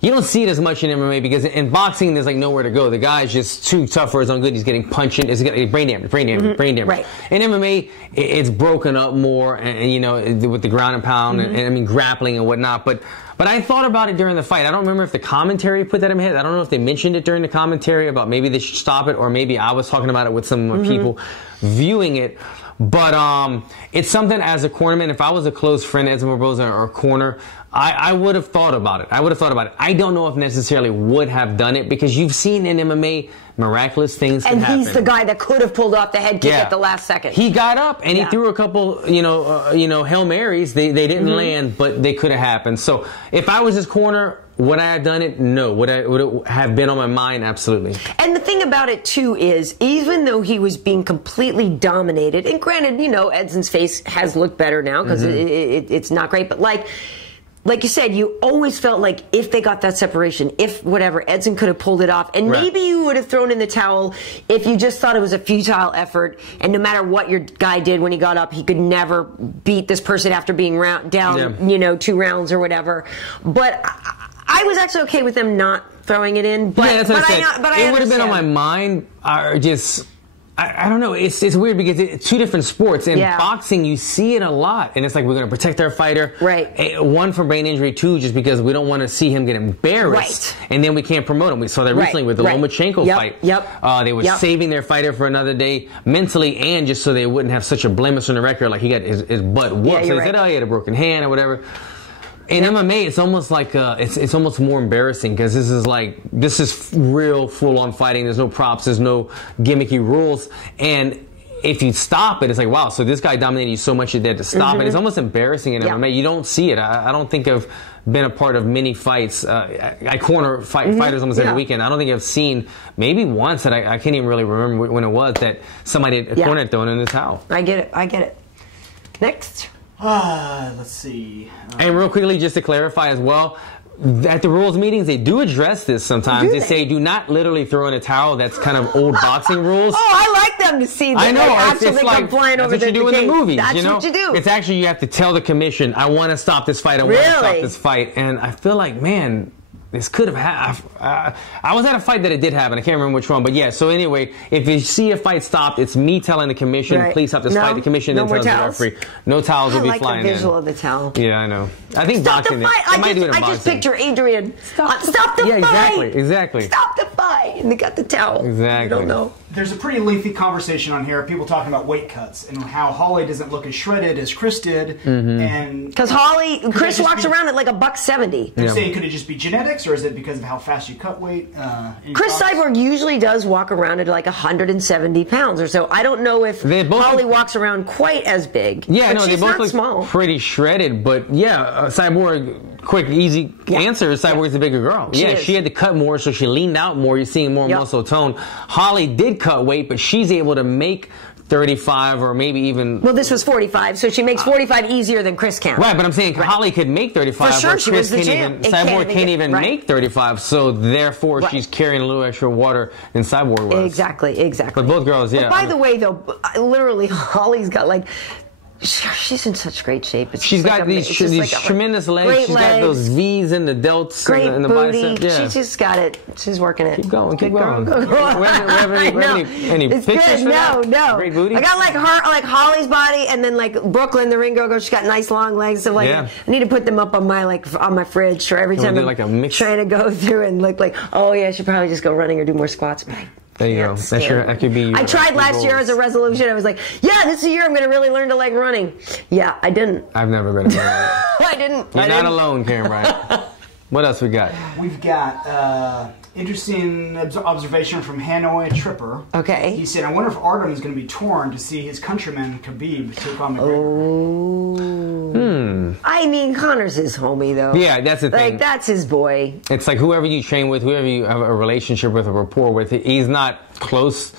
You don't see it as much in MMA because in boxing there's like nowhere to go. The guy's just too tough for his own good. He's getting punched. It's getting brain damage. Right. In MMA, it's broken up more, and you know, with the ground and pound, and I mean grappling and whatnot. But I thought about it during the fight. I don't remember if the commentary put that in my head. I don't know if they mentioned it during the commentary about maybe they should stop it, or maybe I was talking about it with some of my people viewing it. But it's something as a cornerman, if I was a close friend, Edson Barboza or corner, I would have thought about it. I don't know if necessarily would have done it because you've seen in MMA miraculous things can happen. And he's the guy that could have pulled off the head kick at the last second. He got up and he threw a couple, Hail Marys. They didn't land, but they could have happened. So if I was his corner, would I have done it? No. Would it have been on my mind? Absolutely. And the thing about it, too, is even though he was being completely dominated, and granted, Edson's face has looked better now because it's not great, but like you said, you always felt like if they got that separation, if whatever, Edson could have pulled it off. And maybe you would have thrown in the towel if you just thought it was a futile effort. And no matter what your guy did when he got up, he could never beat this person after being down, 2 rounds or whatever. But I was actually okay with them not throwing it in. But, that's what I said. It would have been on my mind. I don't know. It's weird because it's two different sports. In boxing, you see it a lot. And it's like, we're going to protect our fighter. Right. One, from brain injury. Two, just because we don't want to see him get embarrassed. Right. And then we can't promote him. We saw that recently with the Lomachenko fight. They were saving their fighter for another day mentally and just so they wouldn't have such a blemish on the record. Like he got his butt whooped. So they said, oh, he had a broken hand or whatever. In MMA, it's almost like it's almost more embarrassing because this is real full-on fighting. There's no props, there's no gimmicky rules, and if you stop it, it's like, wow, so this guy dominated you so much you had to stop it. It's almost embarrassing in MMA. You don't see it. I don't think I've been a part of many fights. I corner fighters almost every weekend. I don't think I've seen, maybe once, that I can't even really remember when it was, that somebody had a corner thrown in the towel. I get it. Next. Let's see. And real quickly, just to clarify as well, at the rules meetings, they do address this sometimes. They say do not literally throw in a towel. That's kind of old boxing rules. Oh, I like them to see that. I know. It's like flying over that's what you do in the movies. That's what you do. It's actually, you have to tell the commission, I want to stop this fight. I want to stop this fight. And I feel like, man, this could have happened. I was at a fight that it did happen. I can't remember which one. But yeah, so anyway, if you see a fight stopped, it's me telling the commission, please stop this fight. The commission then tells the referee. No towels will be flying in. I like the visual of the towel. Yeah, I know. I think stop boxing, the fight. I just picture Adrian. Stop the fight. Yeah, exactly. Stop the fight. And they got the towel. Exactly. I don't know. There's a pretty lengthy conversation on here. People talking about weight cuts and how Holly doesn't look as shredded as Chris did. And because Chris walks around at like $170. They're saying, could it just be genetics, or is it because of how fast you cut weight? Chris Cyborg usually does walk around at like 170 pounds or so. I don't know if Holly walks around quite as big. Yeah, no, they both look small. Pretty shredded, but yeah, Cyborg, quick, easy answer, Cyborg's the bigger girl. She had to cut more, so she leaned out more. You're seeing more muscle tone. Holly did cut weight, but she's able to make 35 or maybe even... Well, this was 45, so she makes 45 easier than Cris can. Right, but I'm saying Holly could make 35. For sure, she was the champ. Cyborg can't even make 35, so therefore she's carrying a little extra water than Cyborg was. Exactly. But both girls, yeah. But by the way, though, literally, Holly's got like... She's in such great shape. She's got these tremendous legs. She's got those V's in the delts and the bicep. Yeah. She's just got it. She's working it. Keep going. We have any pictures for that? No. Great booty? I got like Holly's body, and then like Brooklyn, the ring girl, she's got nice long legs. So like, I need to put them up on my fridge for every time I'm trying to go through and look like, oh yeah, I should probably just go running or do more squats. But there you go. That could be. I tried last year as a resolution. I was like, yeah, this is the year I'm going to really learn to like running. Yeah, I didn't. I've never been a runner. I didn't. You're not alone, Karyn Bryant. What else we got? We've got interesting observation from Hanoi Tripper. Okay. He said, I wonder if Artem is going to be torn to see his countryman Khabib take on McGregor. I mean, Conor's his homie, though. Yeah, that's the thing. Like, that's his boy. It's like whoever you train with, whoever you have a relationship with, a rapport with, he's not close to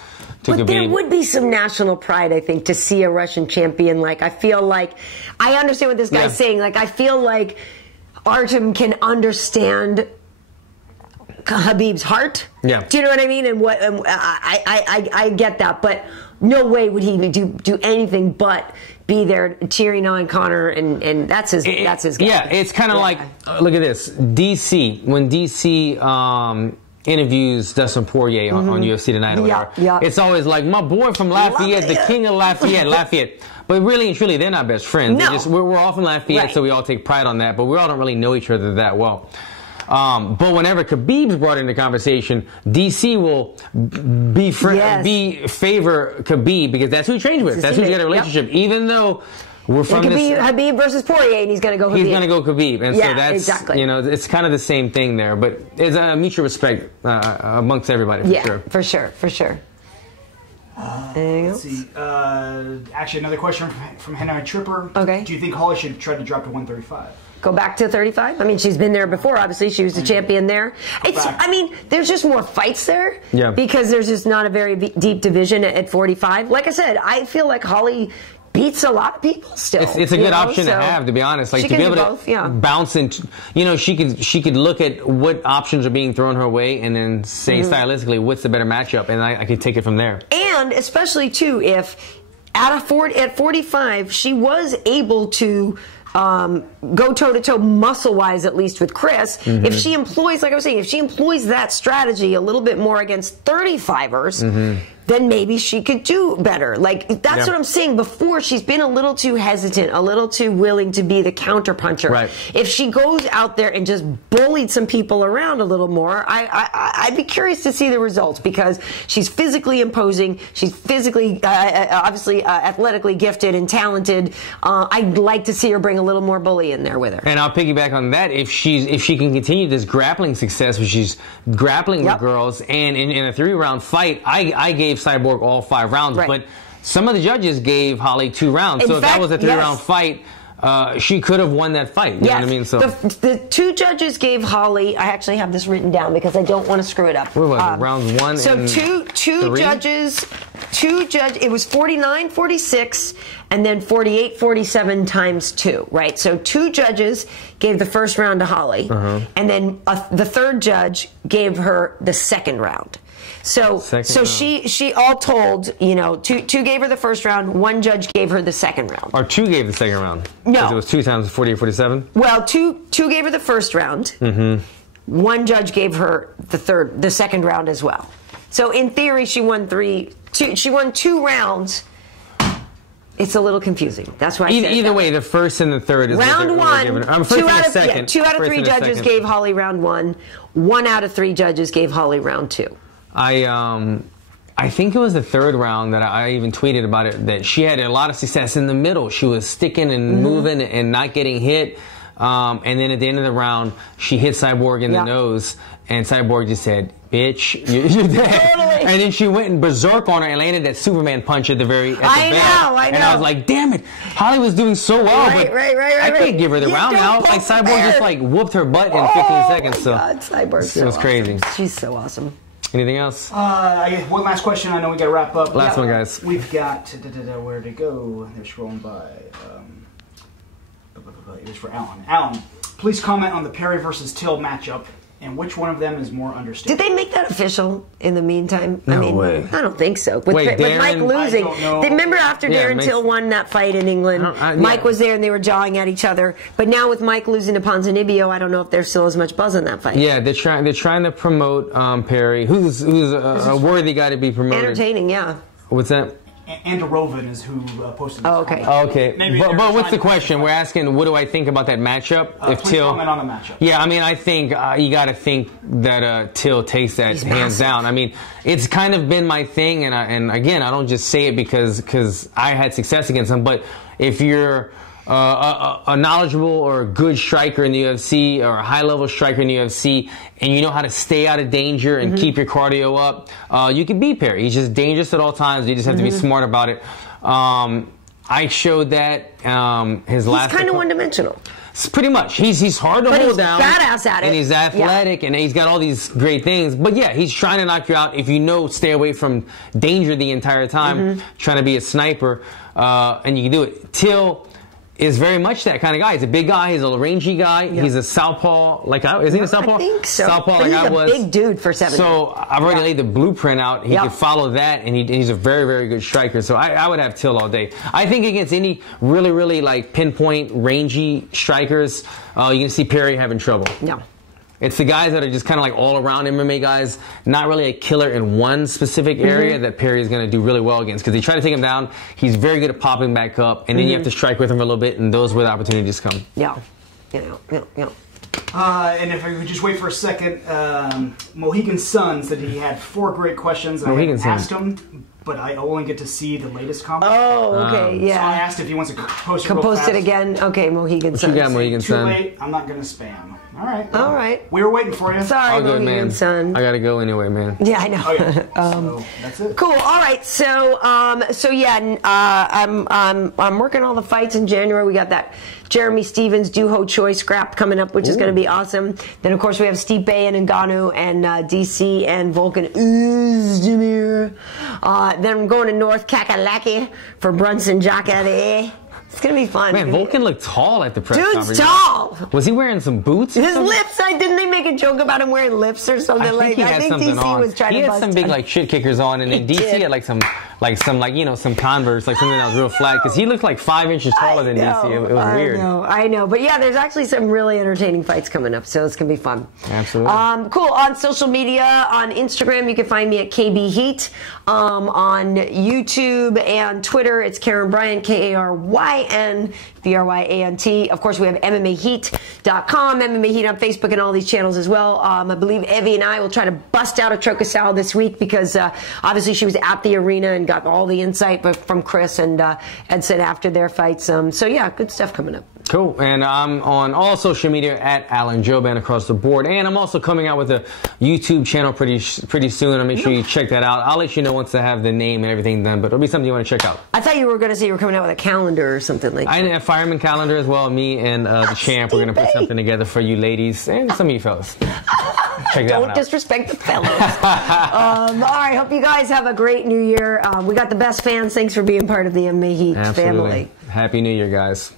Khabib. But there would be some national pride, I think, to see a Russian champion. Like, I feel like, I understand what this guy's saying. Like, I feel like Artem can understand Khabib's heart. Yeah. Do you know what I mean? And what I get that, but no way would he do anything but be there cheering on Conor, and that's his guy. Yeah, it's kind of like, look at this. DC, when DC interviews Dustin Poirier on UFC Tonight or whatever, it's always like, my boy from Lafayette, the king of Lafayette. But really and truly, they're not best friends. No. We're all from Lafayette, so we all take pride on that, but we all don't really know each other that well. But whenever Khabib's brought into conversation, DC will favor Khabib because that's who he trains with. That's who's got a relationship. Even though we're from Khabib versus Poirier, and he's going to go Khabib. He's going to go Khabib, and so that's you know, it's kind of the same thing there. But it's a mutual respect amongst everybody. For sure. For sure. Let's see. Actually, another question from Hanoi Tripper. Okay. Do you think Holly should try to drop to 135? Go back to 35? I mean, she's been there before, obviously. She was the champion there. I mean, there's just more fights there. Yeah. Because there's just not a very deep division at 45. Like I said, I feel like Holly beats a lot of people still. It's a good option to have, to be honest. Like, to be able to bounce into, you know, she could look at what options are being thrown her way and then say stylistically what's the better matchup, and I could take it from there. And especially, too, if at 45, she was able to go toe-to-toe muscle-wise, at least with Cris. If she employs, like I was saying, if she employs that strategy a little bit more against 35ers, then maybe she could do better. Like, that's what I'm saying. Before, she's been a little too hesitant, a little too willing to be the counterpuncher. Right. If she goes out there and just bullied some people around a little more, I'd be curious to see the results, because she's physically imposing. She's physically, obviously, athletically gifted and talented. I'd like to see her bring a little more bully in there with her. And I'll piggyback on that. If she can continue this grappling success, where she's grappling with girls, and in a 3-round fight, I gave Cyborg all 5 rounds, but some of the judges gave Holly 2 rounds. So if that was a 3-round fight, she could have won that fight. You know what I mean? So the 2 judges gave Holly. I actually have this written down because I don't want to screw it up. What was it? Rounds 1 so and two judges. It was 49-46, and then 48-47 times 2. Right. So 2 judges gave the first round to Holly, and then the 3rd judge gave her the 2nd round. So she all told, you know, 2 gave her the first round, 1 judge gave her the 2nd round. Or 2 gave the 2nd round? No. It was 2 times 48-47? Well, two gave her the first round. 1 judge gave her the 2nd round as well. So in theory, she won 2 rounds. It's a little confusing. That's why I said either way, the first and the third is round one. 2 out of 3 judges gave Holly round 1. 1 out of 3 judges gave Holly round 2. I think it was the 3rd round that I even tweeted about it, that she had a lot of success in the middle. She was sticking and moving and not getting hit. And then at the end of the round, she hit Cyborg in the nose, and Cyborg just said, "Bitch, you're dead." Totally. And then she went and berserk on her and landed that Superman punch at the very bell. I know. And I was like, damn it, Holly was doing so well. Right. I can't give her the round now. Like, Cyborg just like whooped her butt in 15 seconds. So God, Cyborg's it was crazy. She's so awesome. Anything else? One last question. I know we got to wrap up. Last one, guys. We've got where to go. They're scrolling by. It was for Alan. Alan, please comment on the Perry versus Till matchup and which one of them is more understated. Did they make that official in the meantime? No way. I don't think so. With Darren, Mike losing. Remember after Darren makes, Till won that fight in England, Mike was there and they were jawing at each other. But now with Mike losing to Ponzinibbio, I don't know if there's still as much buzz on that fight. Yeah, they're trying to promote Perry, who's a worthy guy to be promoted. Entertaining, yeah. What's that? Andrew is who posted this. Oh, okay. Okay. But what's the question? We're asking, what do I think about that matchup? If Till comment on the matchup. Yeah, I mean, I think you got to think that Till takes that hands down. I mean, it's kind of been my thing, and again, I don't just say it because I had success against him, but if you're a knowledgeable or a good striker in the UFC or a high-level striker in the UFC and you know how to stay out of danger and keep your cardio up, you can beat Perry. He's just dangerous at all times. You just have to be smart about it. I showed that his last... He's kind of one-dimensional. Pretty much. He's hard to hold down. But he's badass at it. And he's athletic and he's got all these great things. But yeah, he's trying to knock you out if you know stay away from danger the entire time, trying to be a sniper, and you can do it. Till is very much that kind of guy. He's a big guy. He's a rangy guy. Yeah. He's a southpaw like I was. Isn't he a southpaw? I think so. Southpaw but like I was. He's a big dude for 7. So I've already laid the blueprint out. He can follow that, and he's a very, very good striker. So I would have Till all day. I think against any really, really like pinpoint, rangy strikers, you can see Perry having trouble. Yeah. It's the guys that are just kind of like all-around MMA guys, not really a killer in one specific area that Perry is going to do really well against. Because they try to take him down, he's very good at popping back up, and then you have to strike with him a little bit, and those where the opportunities come. Yeah. And if we just wait for a second, Mohegan Sun said he had 4 great questions. Mohegan I asked him, but I only get to see the latest comment. Oh, okay, So I asked if he wants to post it real post fast. it again. Okay, Mohegan Sun. You got Mohegan Sun. Too late. I'm not going to spam. All right. All right. We were waiting for you. Sorry, good, Mohegan Sun. I gotta go anyway, man. Yeah, I know. Okay. So that's it. Cool. All right. So, I'm working all the fights in January. We got that Jeremy Stevens Duho Choi scrap coming up, which is going to be awesome. Then, of course, we have Stipe and Ngannou and DC and Volkan Oezdemir. Then I'm going to North Kakalaki for Brunson Jacare. It's going to be fun. Man, Volkan looked tall at the press conference. Dude's tall. Was he wearing some boots? His lips. Didn't they make a joke about him wearing lips or something like that? I think DC was trying to bust. He had some big like shit kickers on, and then DC had like some Converse, like something that was real flat, because he looked like 5 inches taller than DC. It was weird. I know. But yeah, there's actually some really entertaining fights coming up, so it's going to be fun. Absolutely. Cool. On social media, on Instagram, you can find me at KB Heat. On YouTube and Twitter, it's Karyn Bryant, Karyn Bryant. Of course, we have MMAHeat.com, MMA Heat on Facebook, and all these channels as well. I believe Evie and I will try to bust out a Trocasal this week because obviously she was at the arena and got all the insight from Cris and Edson after their fights. So yeah, good stuff coming up. Cool. And I'm on all social media at Alan Jouban across the board. And I'm also coming out with a YouTube channel pretty soon. I'll make sure you check that out. I'll let you know once I have the name and everything done, but it'll be something you want to check out. I thought you were going to say you were coming out with a calendar or something like that. I have a fireman calendar as well. Me and the champ, we're going to put something together for you ladies and some of you fellas. Check that out. Don't disrespect the fellas. All right. Hope you guys have a great new year. We got the best fans. Thanks for being part of the MMA Heat family. Happy New Year, guys.